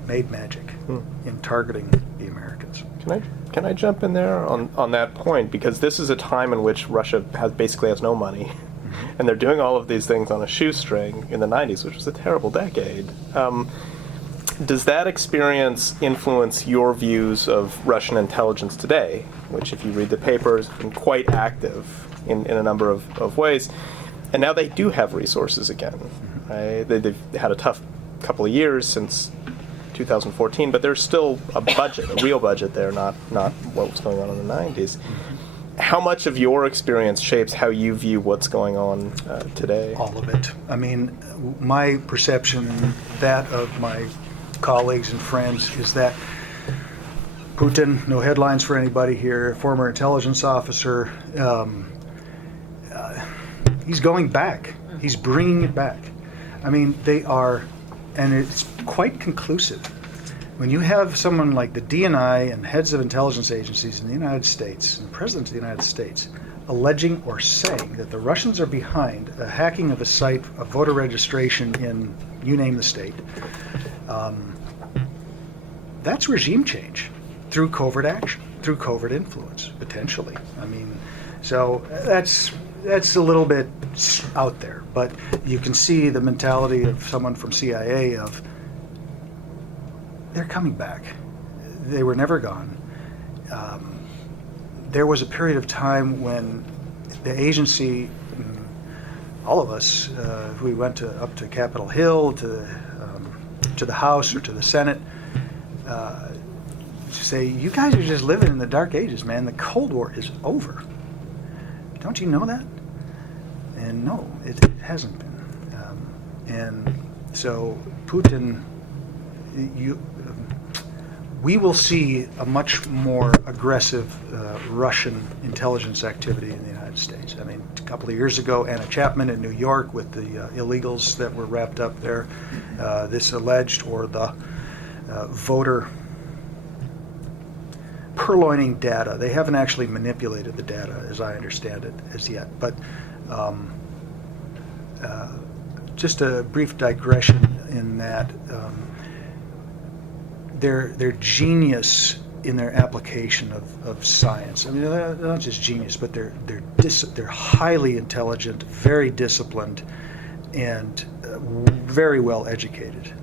made magic in targeting the Americans. Can I jump in there on that point? Because this is a time in which Russia basically has no money, and they're doing all of these things on a shoestring in the 90s, which was a terrible decade. Does that experience influence your views of Russian intelligence today, which, if you read the papers, have been quite active in a number of ways? And now they do have resources again. Right? They've had a tough couple of years since 2014, but there's still a budget, a real budget there, not what was going on in the 90s. How much of your experience shapes how you view what's going on today? All of it. I mean, my perception, that of my colleagues and friends, is that Putin, no headlines for anybody here, former intelligence officer, he's going back. He's bringing it back. I mean, they are, and it's quite conclusive. When you have someone like the DNI and heads of intelligence agencies in the United States, and presidents of the United States, alleging or saying that the Russians are behind a hacking of a site of voter registration in, you name the state, that's regime change through covert action, through covert influence, potentially. I mean, so that's a little bit out there, but you can see the mentality of someone from CIA of, they're coming back. They were never gone. There was a period of time when the agency, all of us, we went up to Capitol Hill, to the House or to the Senate, say, you guys are just living in the dark ages, man. The Cold War is over. Don't you know that? And no, it hasn't been. And so Putin, we will see a much more aggressive Russian intelligence activity in the United States. I mean, a couple of years ago, Anna Chapman in New York with the illegals that were wrapped up there, this alleged, or the voter purloining data. They haven't actually manipulated the data, as I understand it, as yet. But just a brief digression in that they're genius in their application of science. I mean, they're not just genius, but they're highly intelligent, very disciplined, and very well educated.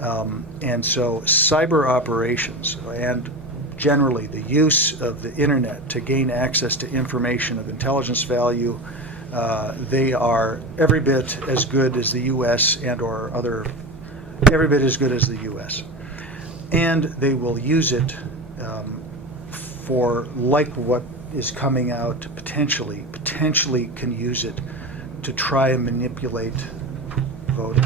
And so cyber operations and generally the use of the internet to gain access to information of intelligence value, they are every bit as good as the U.S. every bit as good as the U.S. And they will use it for, like what is coming out potentially can use it to try and manipulate voting.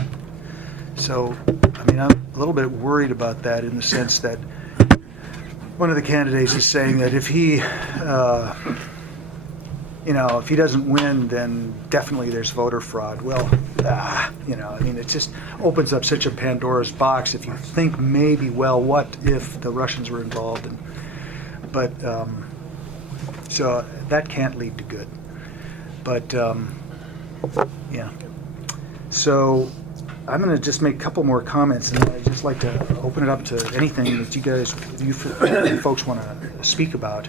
So, I mean, I'm a little bit worried about that in the sense that one of the candidates is saying that if he, if he doesn't win, then definitely there's voter fraud. Well, I mean, it just opens up such a Pandora's box if you think maybe, well, what if the Russians were involved? So that can't lead to good. But, yeah. So I'm going to just make a couple more comments, and I'd just like to open it up to anything that you folks want to speak about.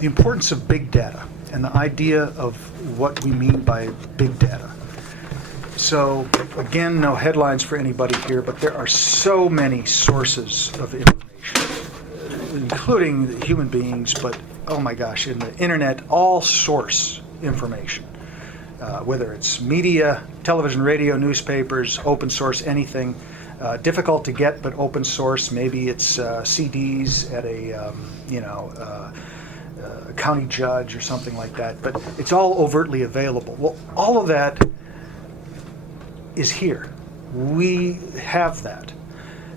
The importance of big data and the idea of what we mean by big data. So, again, no headlines for anybody here, but there are so many sources of information, including human beings, but oh my gosh, in the internet, all source information, whether it's media, television, radio, newspapers, open source, anything. Difficult to get, but open source. Maybe it's CDs at a county judge or something like that. But it's all overtly available. Well, all of that is here. We have that.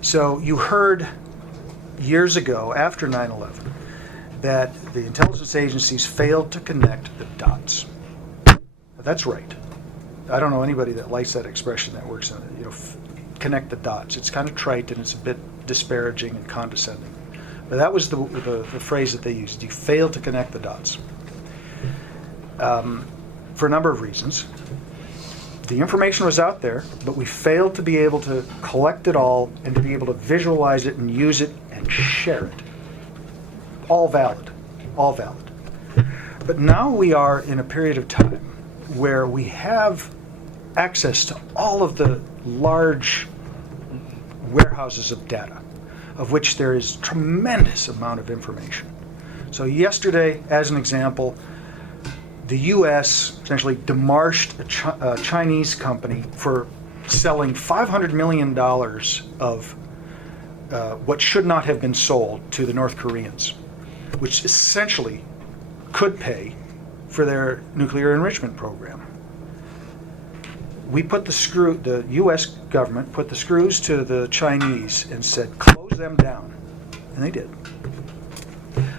So you heard years ago, after 9/11, that the intelligence agencies failed to connect the dots. That's right. I don't know anybody that likes that expression that works in it. Connect the dots. It's kind of trite and it's a bit disparaging and condescending. But that was the phrase that they used. You failed to connect the dots. For a number of reasons. The information was out there, but we failed to be able to collect it all and to be able to visualize it and use it and share it. All valid. All valid. But now we are in a period of time where we have access to all of the large warehouses of data, of which there is tremendous amount of information. So yesterday, as an example, the U.S. essentially demarched a Chinese company for selling $500 million of what should not have been sold to the North Koreans, which essentially could pay for their nuclear enrichment program. The U.S. government put the screws to the Chinese and said, close them down. And they did.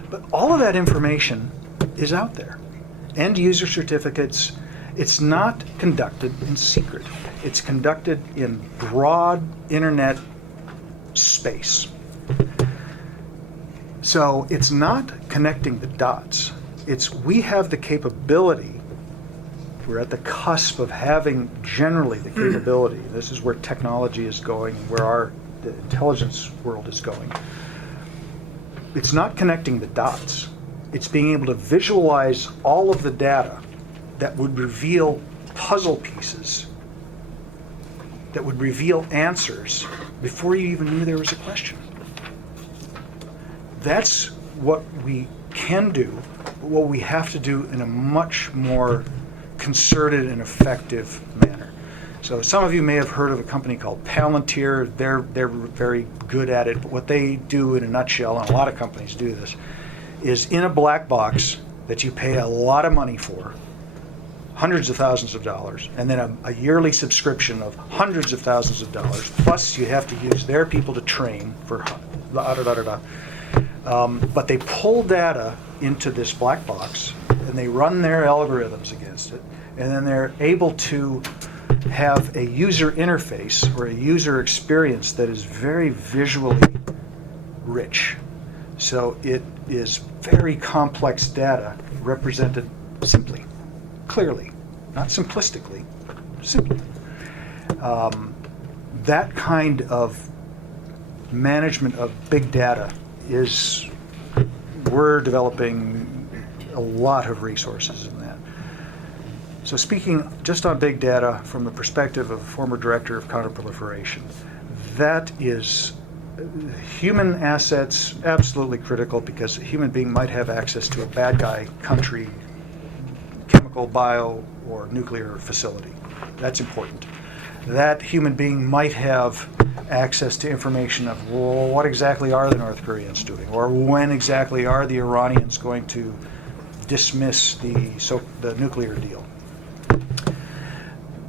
But all of that information is out there. End user certificates. It's not conducted in secret. It's conducted in broad internet space. So it's not connecting the dots. We have the capability. We're at the cusp of having generally the capability. This is where technology is going, where the intelligence world is going. It's not connecting the dots. It's being able to visualize all of the data that would reveal puzzle pieces, that would reveal answers before you even knew there was a question. That's what we can do, what we have to do in a much more concerted and effective manner. So some of you may have heard of a company called Palantir. They're very good at it, but what they do in a nutshell, and a lot of companies do this, is in a black box that you pay a lot of money for, hundreds of thousands of dollars, and then a yearly subscription of hundreds of thousands of dollars, plus you have to use their people to train for but they pull data into this black box and they run their algorithms against it, and then they're able to have a user interface or a user experience that is very visually rich. So it is very complex data represented simply, clearly, not simplistically, simply. That kind of management of big data we're developing a lot of resources in that. So speaking just on big data from the perspective of a former director of counterproliferation, that is human assets, absolutely critical, because a human being might have access to a bad guy country, chemical, bio, or nuclear facility. That's important. That human being might have access to information of, well, what exactly are the North Koreans doing, or when exactly are the Iranians going to dismiss the nuclear deal.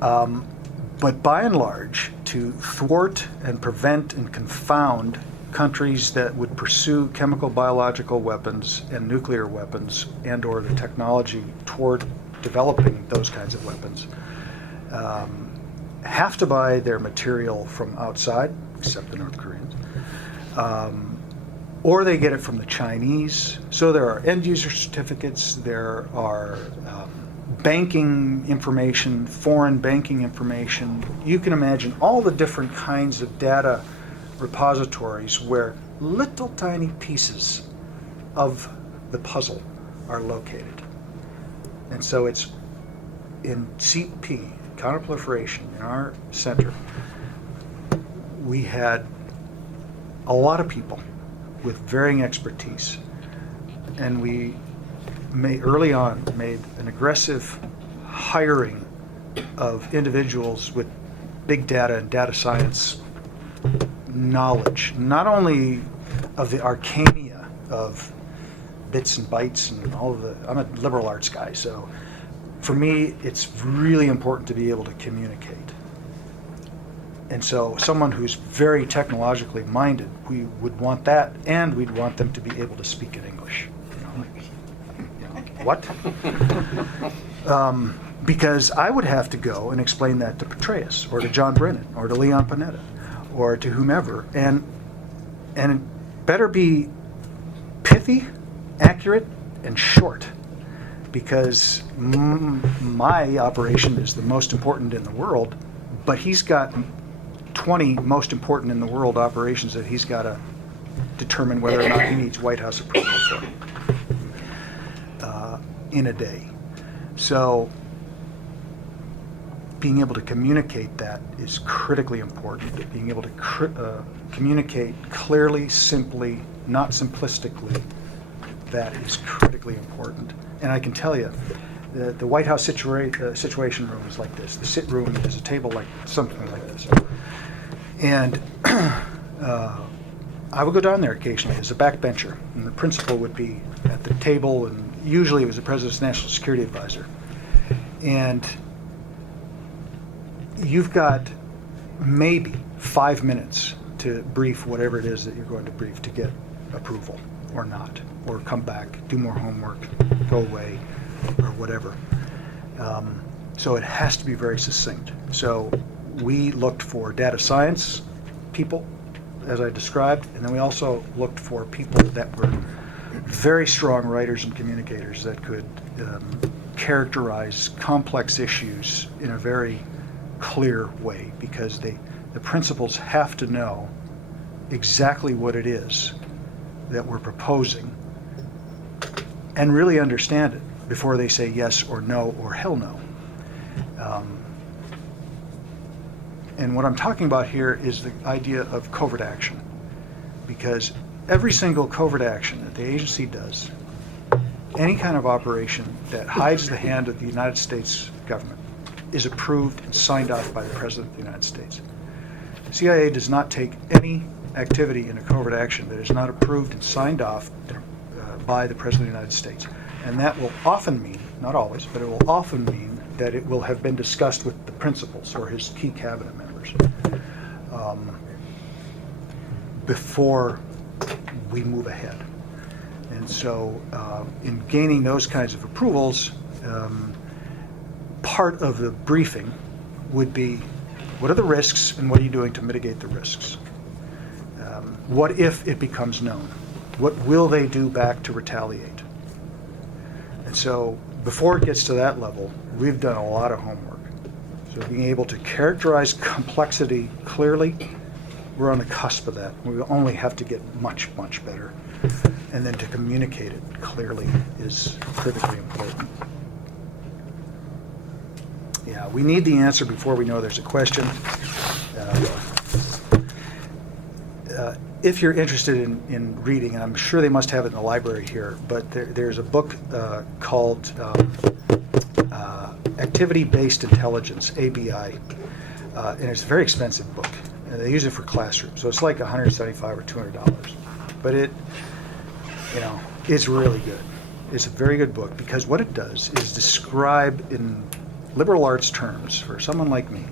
But by and large, to thwart and prevent and confound countries that would pursue chemical, biological weapons and nuclear weapons and or the technology toward developing those kinds of weapons, have to buy their material from outside, except the North Koreans, or they get it from the Chinese. So there are end user certificates, there are banking information, foreign banking information. You can imagine all the different kinds of data repositories where little tiny pieces of the puzzle are located. And so it's in CP, counterproliferation, in our center, we had a lot of people with varying expertise. And we early on made an aggressive hiring of individuals with big data and data science knowledge, not only of the arcana of bits and bytes and all of the, I'm a liberal arts guy, so for me it's really important to be able to communicate. And so someone who's very technologically minded, we would want that, and we'd want them to be able to speak in English. What? Because I would have to go and explain that to Petraeus, or to John Brennan, or to Leon Panetta, or to whomever, and it better be pithy, accurate, and short, because my operation is the most important in the world, but he's got 20 most important in the world operations that he's got to determine whether or not he needs White House approval for in a day. So being able to communicate that is critically important. Being able to communicate clearly, simply, not simplistically, that is critically important. And I can tell you, the White House situation room is like this. The sit room is a table like something like this. And I would go down there occasionally as a backbencher, and the principal would be at the table, and usually it was the president's national security advisor. And you've got maybe 5 minutes to brief whatever it is that you're going to brief to get approval or not, or come back, do more homework, go away, or whatever. So it has to be very succinct. So we looked for data science people, as I described, and then we also looked for people that were very strong writers and communicators that could characterize complex issues in a very clear way, because the principals have to know exactly what it is that we're proposing and really understand it before they say yes or no or hell no. And what I'm talking about here is the idea of covert action, because every single covert action that the agency does, any kind of operation that hides the hand of the United States government, is approved and signed off by the President of the United States. The CIA does not take any activity in a covert action that is not approved and signed off by the President of the United States. And that will often mean, not always, but it will often mean that it will have been discussed with the principals or his key cabinet members before we move ahead. And so in gaining those kinds of approvals, part of the briefing would be, what are the risks and what are you doing to mitigate the risks? What if it becomes known? What will they do back to retaliate? And so before it gets to that level, we've done a lot of homework. So being able to characterize complexity clearly, we're on the cusp of that. We only have to get much, much better. and then to communicate it clearly is critically important. Yeah, we need the answer before we know there's a question. If you're interested in reading, and I'm sure they must have it in the library here, but there's a book called Activity-Based Intelligence, ABI, and it's a very expensive book. And they use it for classrooms, so it's like $175 or $200. But it's really good. It's a very good book because what it does is describe in liberal arts terms for someone like me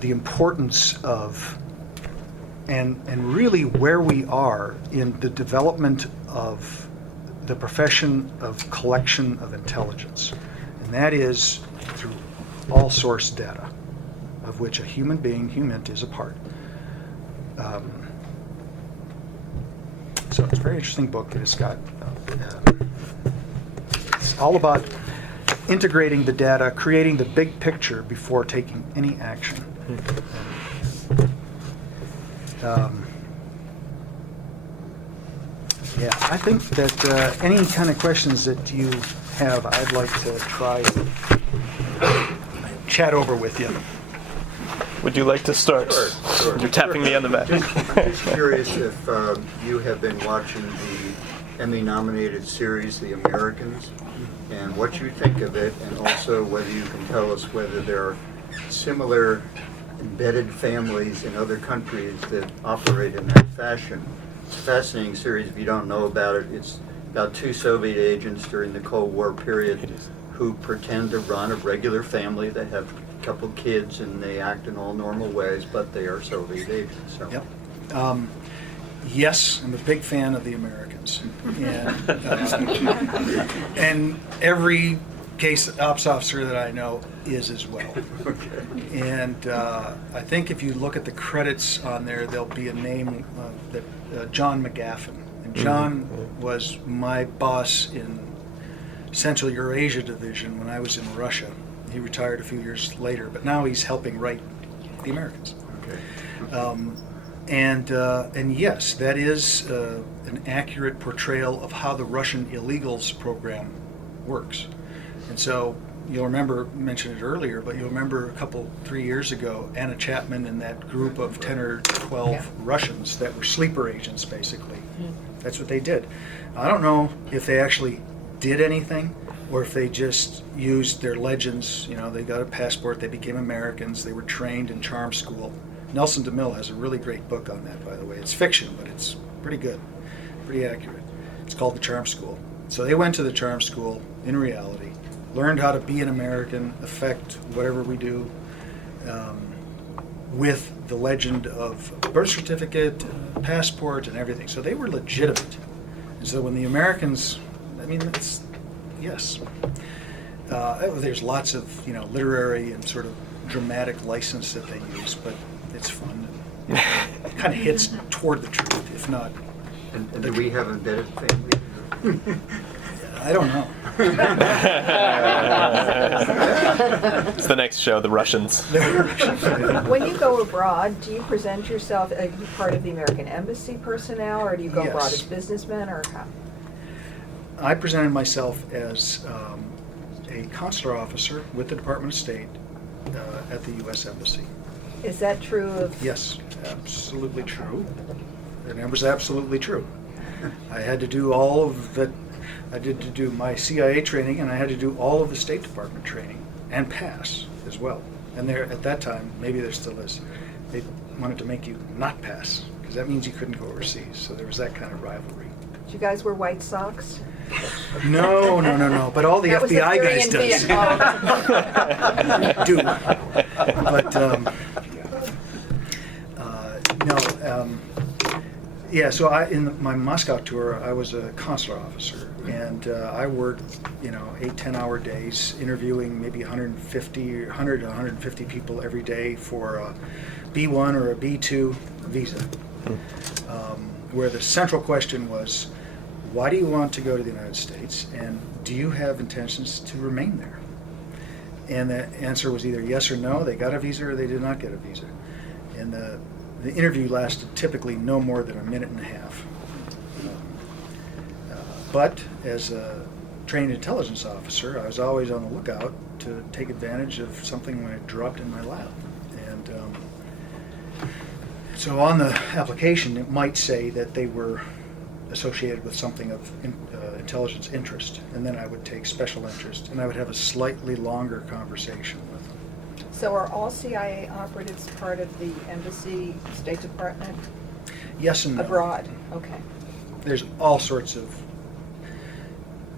the importance of and really where we are in the development of the profession of collection of intelligence. And that is through all source data, of which a human being, HUMINT, is a part. So it's a very interesting book. It's got, it's all about integrating the data, creating the big picture before taking any action. Yeah, I think that any kind of questions that you have, I'd like to try to chat over with you. Would you like to start? Sure. You're tapping me on the back. Just curious if you have been watching the Emmy-nominated series, The Americans, and what you think of it, and also whether you can tell us whether there are similar embedded families in other countries that operate in that fashion. It's a fascinating series. If you don't know about it, it's about two Soviet agents during the Cold War period who pretend to run a regular family. They have a couple kids and they act in all normal ways, but they are Soviet agents. So. Yep. Yes, I'm a big fan of The Americans. And every case ops officer that I know is as well. Okay. And I think if you look at the credits on there, there'll be a name that John McGaffin. And John was my boss in Central Eurasia Division when I was in Russia. He retired a few years later, but now he's helping write The Americans. Okay. And yes, that is an accurate portrayal of how the Russian illegals program works. And so you'll remember, mentioned it earlier, but you'll remember 3 years ago, Anna Chapman and that group of 10 or 12 Russians that were sleeper agents, basically. That's what they did. I don't know if they actually did anything or if they just used their legends. You know, they got a passport, they became Americans, they were trained in charm school. Nelson DeMille has a really great book on that, by the way. It's fiction, but it's pretty good, pretty accurate. It's called The Charm School. So they went to the charm school in reality, learned how to be an American, affect whatever we do, with the legend of birth certificate, passport, and everything. So they were legitimate. And so when the Americans, I mean, it's, yes. There's lots of, literary and sort of dramatic license that they use, but it's fun. It kind of hits toward the truth, if not. And do we have embedded families? I don't know. It's the next show, The Russians. When you go abroad, do you present yourself as part of the American Embassy personnel, or do you go Yes. abroad as businessmen, or how? I presented myself as a consular officer with the Department of State at the U.S. Embassy. Is that true of? Yes, absolutely true. And it was absolutely true. I had to do all of the, I did to do my CIA training, and I had to do all of the State Department training and pass as well. And there, at that time, maybe there still is, they wanted to make you not pass, because that means you couldn't go overseas. So there was that kind of rivalry. Did you guys wear white socks? No. But all the That was FBI theory guys in does. Vietnam. Do. But no. Yeah. So in my Moscow tour, I was a consular officer, and I worked, 8-10 hour days, interviewing maybe 100 to 150 people every day for a B1 or a B2 visa, where the central question was, why do you want to go to the United States, and do you have intentions to remain there? And the answer was either yes or no. They got a visa or they did not get a visa. And the interview lasted typically no more than a minute and a half. But as a trained intelligence officer, I was always on the lookout to take advantage of something when it dropped in my lap. And so on the application, it might say that they were associated with something of intelligence interest, and then I would take special interest, and I would have a slightly longer conversation with them. So are all CIA operatives part of the embassy, State Department? Yes and no. Abroad, okay. There's all sorts of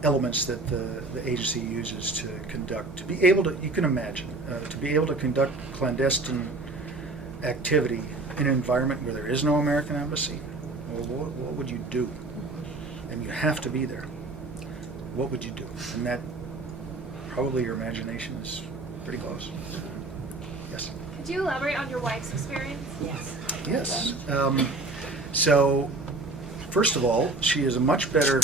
elements that the agency uses to conduct, to be able to, you can imagine, to be able to conduct clandestine activity in an environment where there is no American embassy. Well, what would you do? And you have to be there. What would you do? And that, probably your imagination is pretty close. Yes? Could you elaborate on your wife's experience? Yes. Yes. So, first of all, she is a much better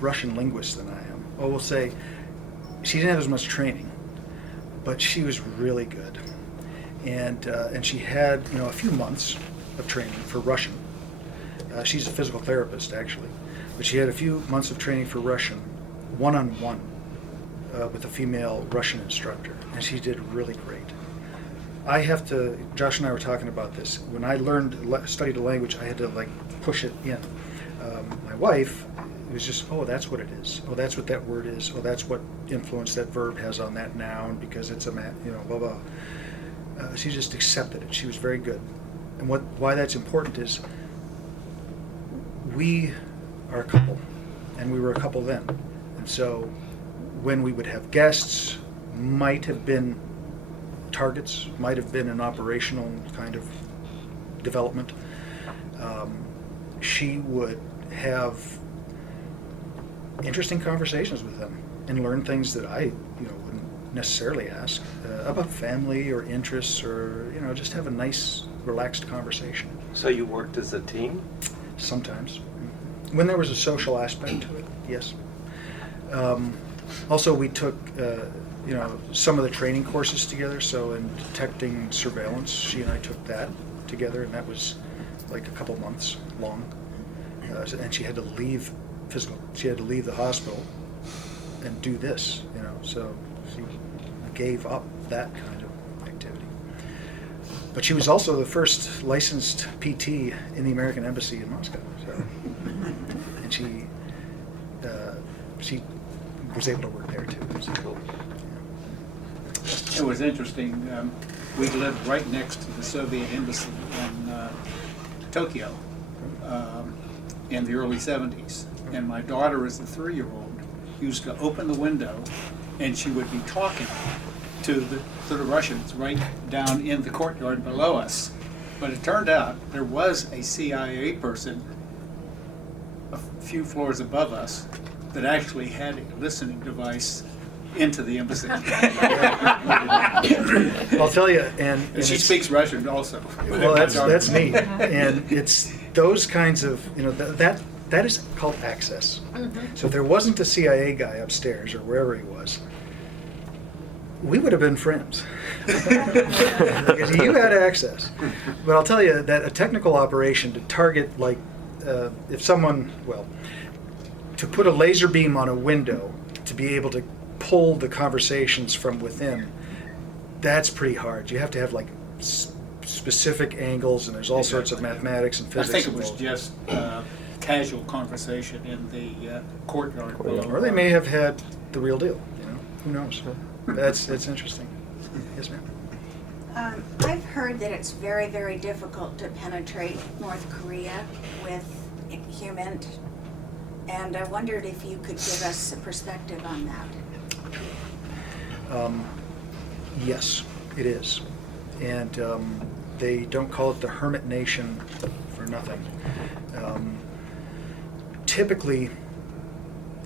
Russian linguist than I am. Well, we'll say she didn't have as much training, but she was really good. And she had, a few months of training for Russian. She's a physical therapist, actually. But she had a few months of training for Russian, one-on-one, with a female Russian instructor. And she did really great. Josh and I were talking about this. When I studied a language, I had to push it in. My wife, it was just, oh, that's what it is. Oh, that's what that word is. Oh, that's what influence that verb has on that noun because it's a, blah, blah. She just accepted it. She was very good. And why that's important is we are a couple, and we were a couple then. And so when we would have guests, might have been targets, might have been an operational kind of development, she would have interesting conversations with them and learn things that I wouldn't necessarily ask about family or interests or just have a nice relaxed conversation. So you worked as a team? Sometimes when there was a social aspect to it, yes. Also we took some of the training courses together, so in detecting surveillance she and I took that together, and that was like a couple months long, and she had to leave the hospital and do this, so she gave up that kind of activity. But she was also the first licensed PT in the American Embassy in Moscow, so, and she was able to work there too. So, It was interesting. We lived right next to the Soviet embassy in Tokyo in the early 70s. And my daughter, as a 3-year-old, used to open the window and she would be talking to the Russians right down in the courtyard below us. But it turned out there was a CIA person a few floors above us that actually had a listening device into the embassy. I'll tell you, and she speaks Russian also. Well, that's neat, and it's those kinds of that is called access. Mm-hmm. So if there wasn't a CIA guy upstairs or wherever he was, we would have been friends because you had access. But I'll tell you that a technical operation to target if someone to put a laser beam on a window to be able to pull the conversations from within, that's pretty hard. You have to have specific angles, and there's all sorts of mathematics and physics. I think it was just casual conversation in the courtyard below. Or they may have had the real deal. Who knows? That's interesting. Yes, ma'am. I've heard that it's very, very difficult to penetrate North Korea with HUMINT, and I wondered if you could give us a perspective on that. Yes, it is. And they don't call it the Hermit Nation for nothing. Typically,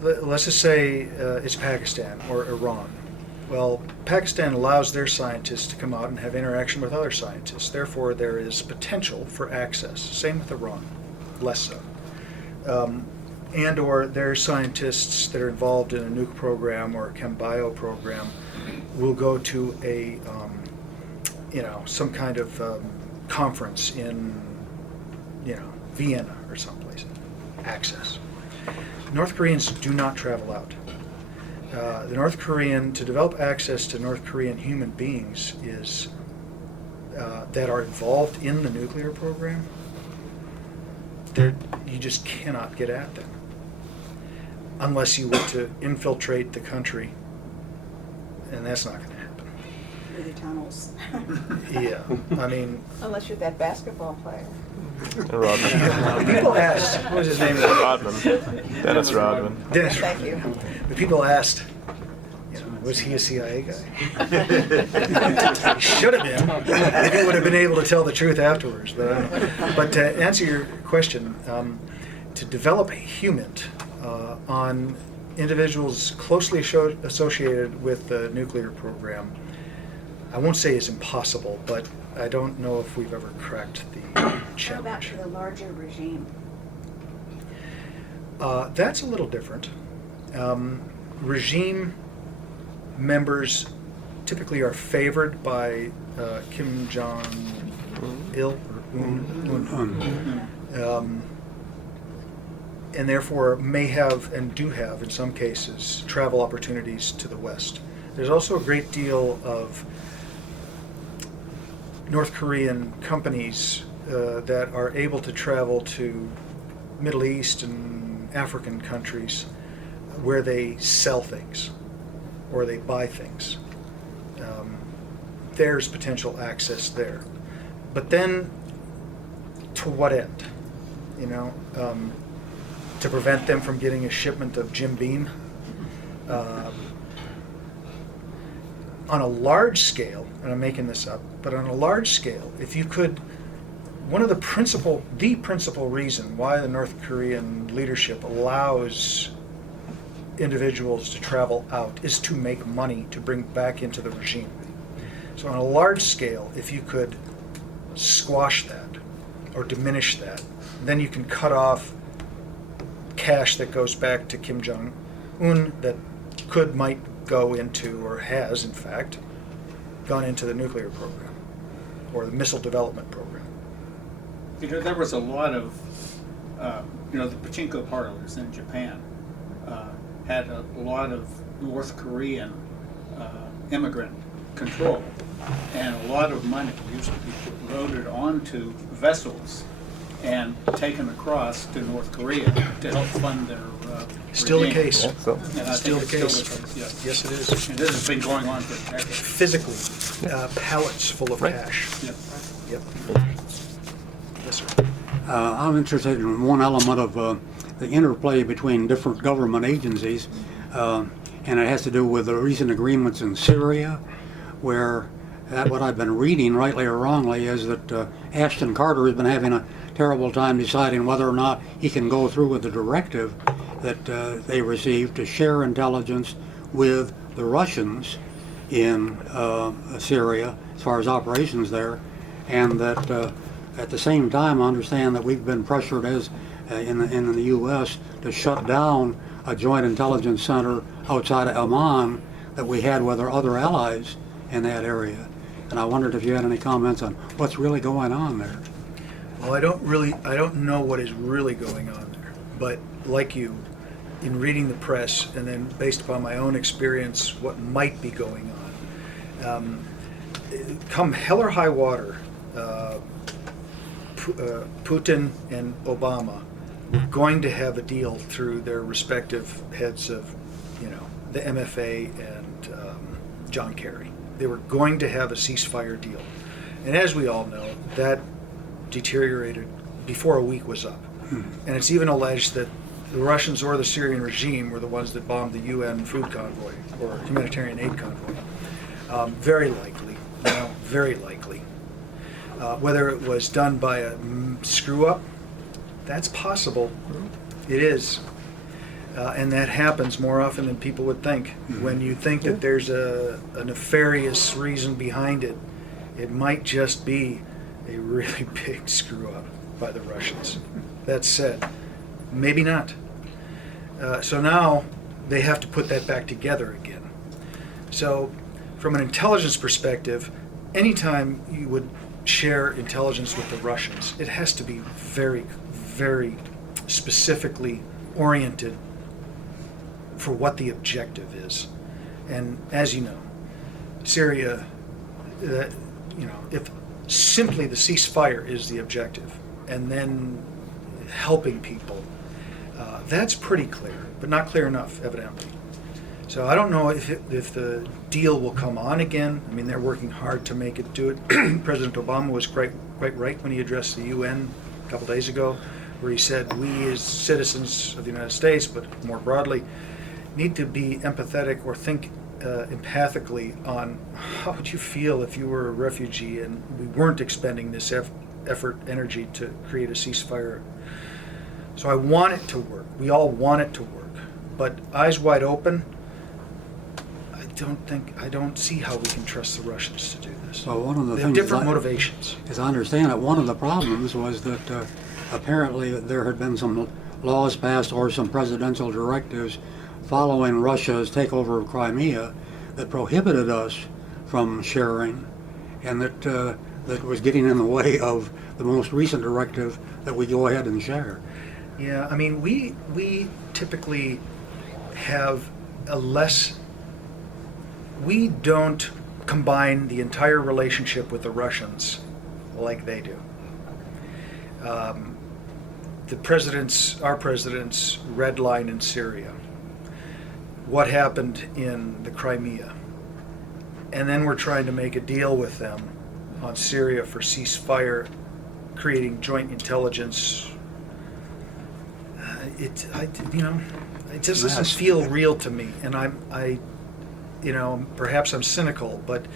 let's just say it's Pakistan or Iran. Well, Pakistan allows their scientists to come out and have interaction with other scientists. Therefore, there is potential for access. Same with Iran, less so. And or their scientists that are involved in a nuke program or a chem-bio program will go to a, some kind of conference in, Vienna or someplace. Access. North Koreans do not travel out. To develop access to North Korean human beings that are involved in the nuclear program, you just cannot get at them unless you were to infiltrate the country, and that's not going to happen. Through the tunnels. Yeah, I mean, Unless you're that basketball player. Rodman. people asked, what was his name? Rodman. Dennis Rodman. Dennis. Thank you. But people asked, was he a CIA guy? He should have been. Maybe would have been able to tell the truth afterwards. But, I don't know. But to answer your question, to develop HUMINT on individuals closely associated with the nuclear program, I won't say is impossible, but I don't know if we've ever cracked the How about challenge. for the larger regime? That's a little different. Regime members typically are favored by Kim Jong-il, and therefore may have and do have, in some cases, travel opportunities to the West. There's also a great deal of North Korean companies that are able to travel to Middle East and African countries where they sell things or they buy things. There's potential access there. But then, to what end? To prevent them from getting a shipment of Jim Beam? On a large scale, and I'm making this up, but on a large scale, if you could, the principal reason why the North Korean leadership allows individuals to travel out is to make money to bring back into the regime. So on a large scale, if you could squash that or diminish that, then you can cut off cash that goes back to Kim Jong-un that might go into, or has in fact, gone into the nuclear program or the missile development program. There was a lot of, the pachinko parlors in Japan had a lot of North Korean immigrant control, and a lot of money used to be loaded onto vessels and taken across to North Korea to help fund their Still the regime. case. Yeah, so, And I Still think the it's case. still the case, Yes, it is. And this has been going on for decades. Physically, pallets full of Right. cash. Yeah. Yep. Yes, sir. I'm interested in one element of the interplay between different government agencies, and it has to do with the recent agreements in Syria, where what I've been reading, rightly or wrongly, is that Ashton Carter has been having a terrible time deciding whether or not he can go through with the directive that they received to share intelligence with the Russians in Syria as far as operations there, and that at the same time I understand that we've been pressured as in the U.S. to shut down a joint intelligence center outside of Amman that we had with our other allies in that area. And I wondered if you had any comments on what's really going on there. Well, I don't know what is really going on there, but like you, in reading the press and then based upon my own experience, what might be going on. Come hell or high water, Putin and Obama were going to have a deal through their respective heads of, the MFA and John Kerry. They were going to have a ceasefire deal. And as we all know, that deteriorated before a week was up. And it's even alleged that the Russians or the Syrian regime were the ones that bombed the UN food convoy or humanitarian aid convoy. Very likely, very likely. Whether it was done by a screw-up, that's possible. It is. And that happens more often than people would think. When you think that there's a nefarious reason behind it, it might just be a really big screw-up by the Russians. That said, maybe not. So now they have to put that back together again. So from an intelligence perspective, anytime you would share intelligence with the Russians, it has to be very, very specifically oriented for what the objective is. And as you know, Syria, if simply the ceasefire is the objective, and then helping people, that's pretty clear, but not clear enough, evidently. So I don't know if the deal will come on again. I mean, they're working hard to make it do it. President Obama was quite right when he addressed the UN a couple days ago, where he said we as citizens of the United States, but more broadly, need to be empathetic or think empathically on how would you feel if you were a refugee and we weren't expending this effort, energy to create a ceasefire. So I want it to work. We all want it to work. But eyes wide open, I don't see how we can trust the Russians to do this. Well, one of the They have things different motivations. As I understand it, one of the problems was that apparently there had been some laws passed or some presidential directives following Russia's takeover of Crimea that prohibited us from sharing, and that was getting in the way of the most recent directive that we go ahead and share. Yeah, I mean, we typically have a less. We don't combine the entire relationship with the Russians like they do. Our president's red line in Syria, what happened in the Crimea, and then we're trying to make a deal with them on Syria for ceasefire, creating joint intelligence. It just doesn't feel real to me, and perhaps I'm cynical, but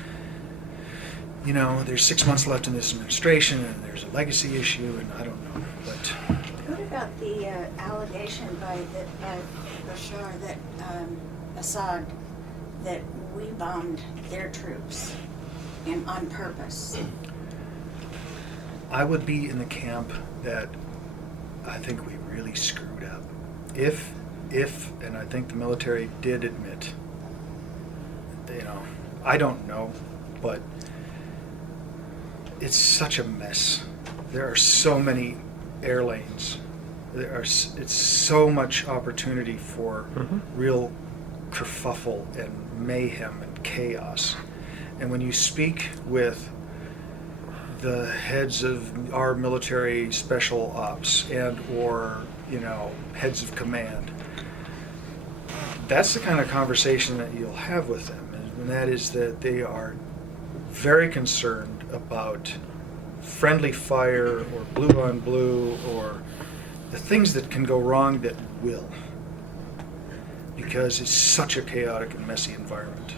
there's 6 months left in this administration, and there's a legacy issue, and I don't know. But What about the allegation by Bashar that Assad that we bombed their troops and on purpose? I would be in the camp that I think we really screwed up. If, and I think the military did admit, I don't know, but it's such a mess. There are so many air lanes. It's so much opportunity for real kerfuffle and mayhem and chaos. And when you speak with the heads of our military special ops or heads of command, that's the kind of conversation that you'll have with them, and that is that they are very concerned about friendly fire or blue on blue or the things that can go wrong that will, because it's such a chaotic and messy environment.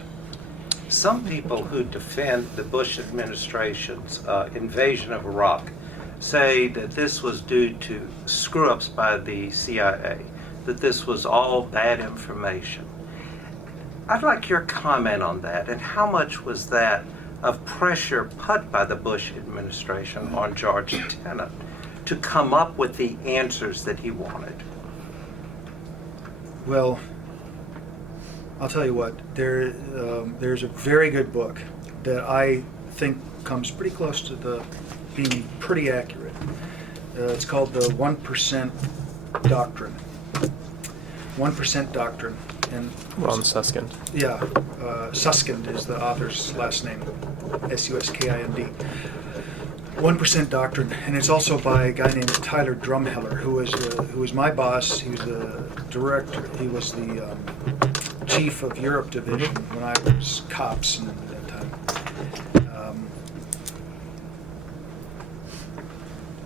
Some people who defend the Bush administration's invasion of Iraq say that this was due to screw-ups by the CIA, that this was all bad information. I'd like your comment on that, and how much was that of pressure put by the Bush administration on George Tenet to come up with the answers that he wanted? Well, I'll tell you what, there's a very good book that I think comes pretty close to being pretty accurate. It's called the 1% Doctrine. 1% Doctrine. And Ron Suskind. Yeah, Suskind is the author's last name, Suskind. 1% Doctrine, and it's also by a guy named Tyler Drumheller, who was my boss. He was the director. He was the chief of Europe division when I was COPS at that time.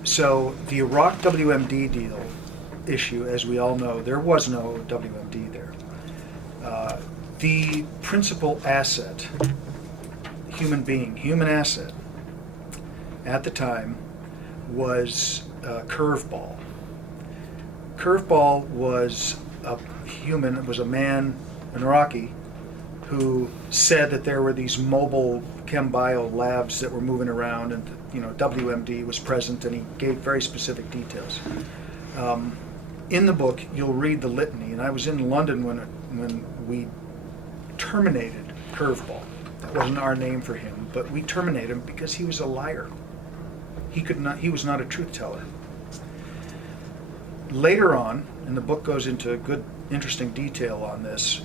So the Iraq WMD deal issue, as we all know, there was no WMD there. The principal asset, human asset, at the time was Curveball. Curveball was a man, an Iraqi, who said that there were these mobile chem-bio labs that were moving around, and WMD was present, and he gave very specific details. In the book, you'll read the litany, and I was in London when we terminated Curveball. That wasn't our name for him, but we terminated him because he was a liar. He was not a truth teller. Later on, and the book goes into good, interesting detail on this,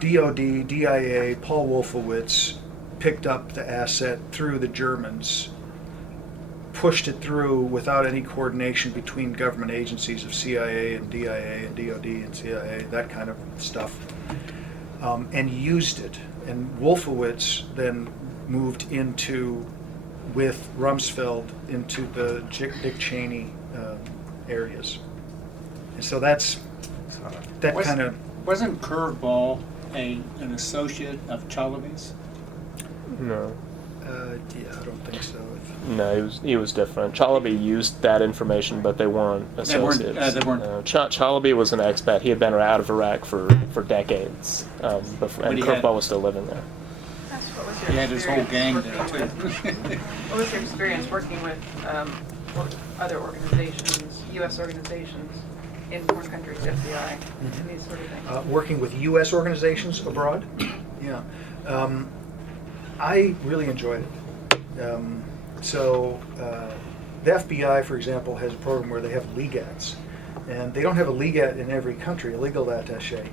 DOD, DIA, Paul Wolfowitz picked up the asset through the Germans, pushed it through without any coordination between government agencies of CIA and DIA and DOD and CIA, that kind of stuff, and used it. And Wolfowitz then moved into, with Rumsfeld, into the Dick Cheney areas. And so that's that kind of... Wasn't Curveball an associate of Chalabi's? No. Yeah, I don't think so. No, he was different. Chalabi used that information, but they weren't associates. They weren't. Chalabi was an expat. He had been out of Iraq for decades, and Curveball was still living there. What was He your had his whole gang experience there working too. with- What was your experience working with other organizations, U.S. organizations in foreign countries, FBI, and these sort of things? Working with U.S. organizations abroad? Yeah. I really enjoyed it. The FBI, for example, has a program where they have legats. And they don't have a legat in every country, a legal attaché,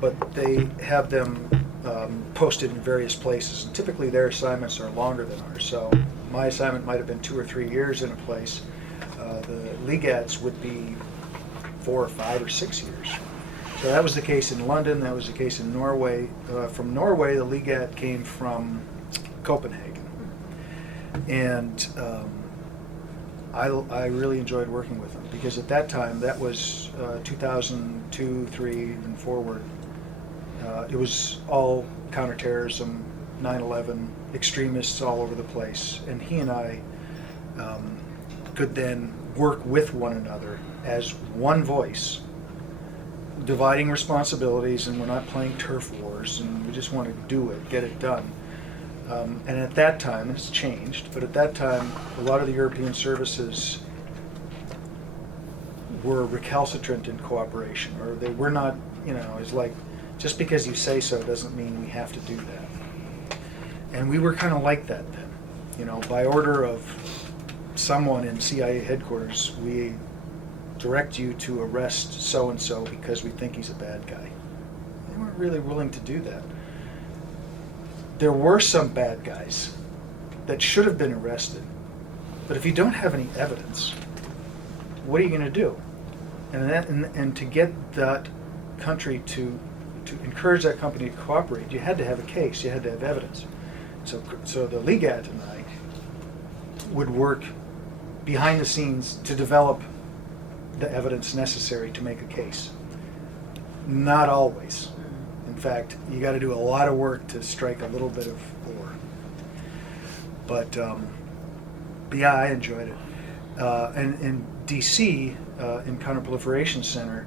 but they have them posted in various places. And typically their assignments are longer than ours. So my assignment might have been 2 or 3 years in a place. The legats would be 4 or 5 or 6 years. So that was the case in London, that was the case in Norway. From Norway, the legat came from Copenhagen. And I really enjoyed working with them because at that time, that was 2002, 3, and forward. It was all counterterrorism, 9/11, extremists all over the place. And he and I could then work with one another as one voice, dividing responsibilities, and we're not playing turf wars, and we just want to do it, get it done. And at that time, it's changed, but at that time, a lot of the European services were recalcitrant in cooperation, or they were not, it's like, just because you say so doesn't mean we have to do that. And we were kind of like that then. By order of someone in CIA headquarters, we direct you to arrest so-and-so because we think he's a bad guy. They weren't really willing to do that. There were some bad guys that should have been arrested, but if you don't have any evidence, what are you going to do? And to get that country to encourage that company to cooperate, you had to have a case, you had to have evidence. So the legat and I would work behind the scenes to develop the evidence necessary to make a case. Not always. In fact, you got to do a lot of work to strike a little bit of ore. But yeah, I enjoyed it. And in DC, in Counterproliferation Center,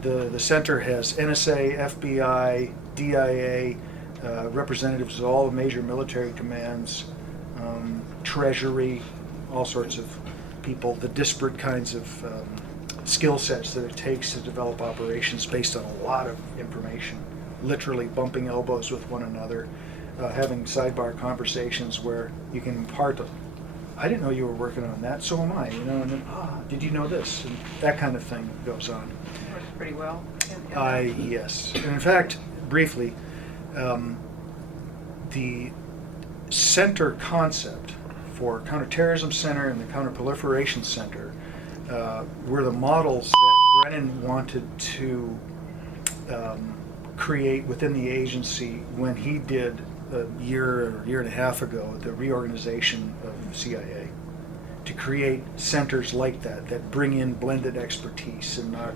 the center has NSA, FBI, DIA, representatives of all the major military commands, Treasury, all sorts of people, the disparate kinds of skill sets that it takes to develop operations based on a lot of information, literally bumping elbows with one another, having sidebar conversations where you can impart I didn't know you were working on that, so am I, and then, did you know this? And that kind of thing goes on. It works pretty well. Yes. And in fact, briefly, the center concept for Counterterrorism Center and the Counterproliferation Center were the models that Brennan wanted to create within the agency when he did a year and a half ago the reorganization of the CIA, to create centers like that bring in blended expertise and not,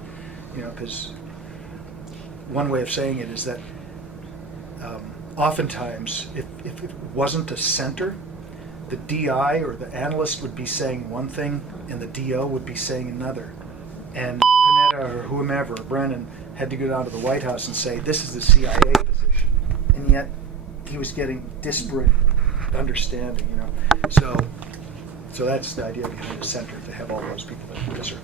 because one way of saying it is that oftentimes if it wasn't a center, the DI or the analyst would be saying one thing and the DO would be saying another. And Panetta or whomever, Brennan, had to go down to the White House and say, this is the CIA position. And yet he was getting disparate understanding, So that's the idea behind the center, to have all those people there. Yes, sir.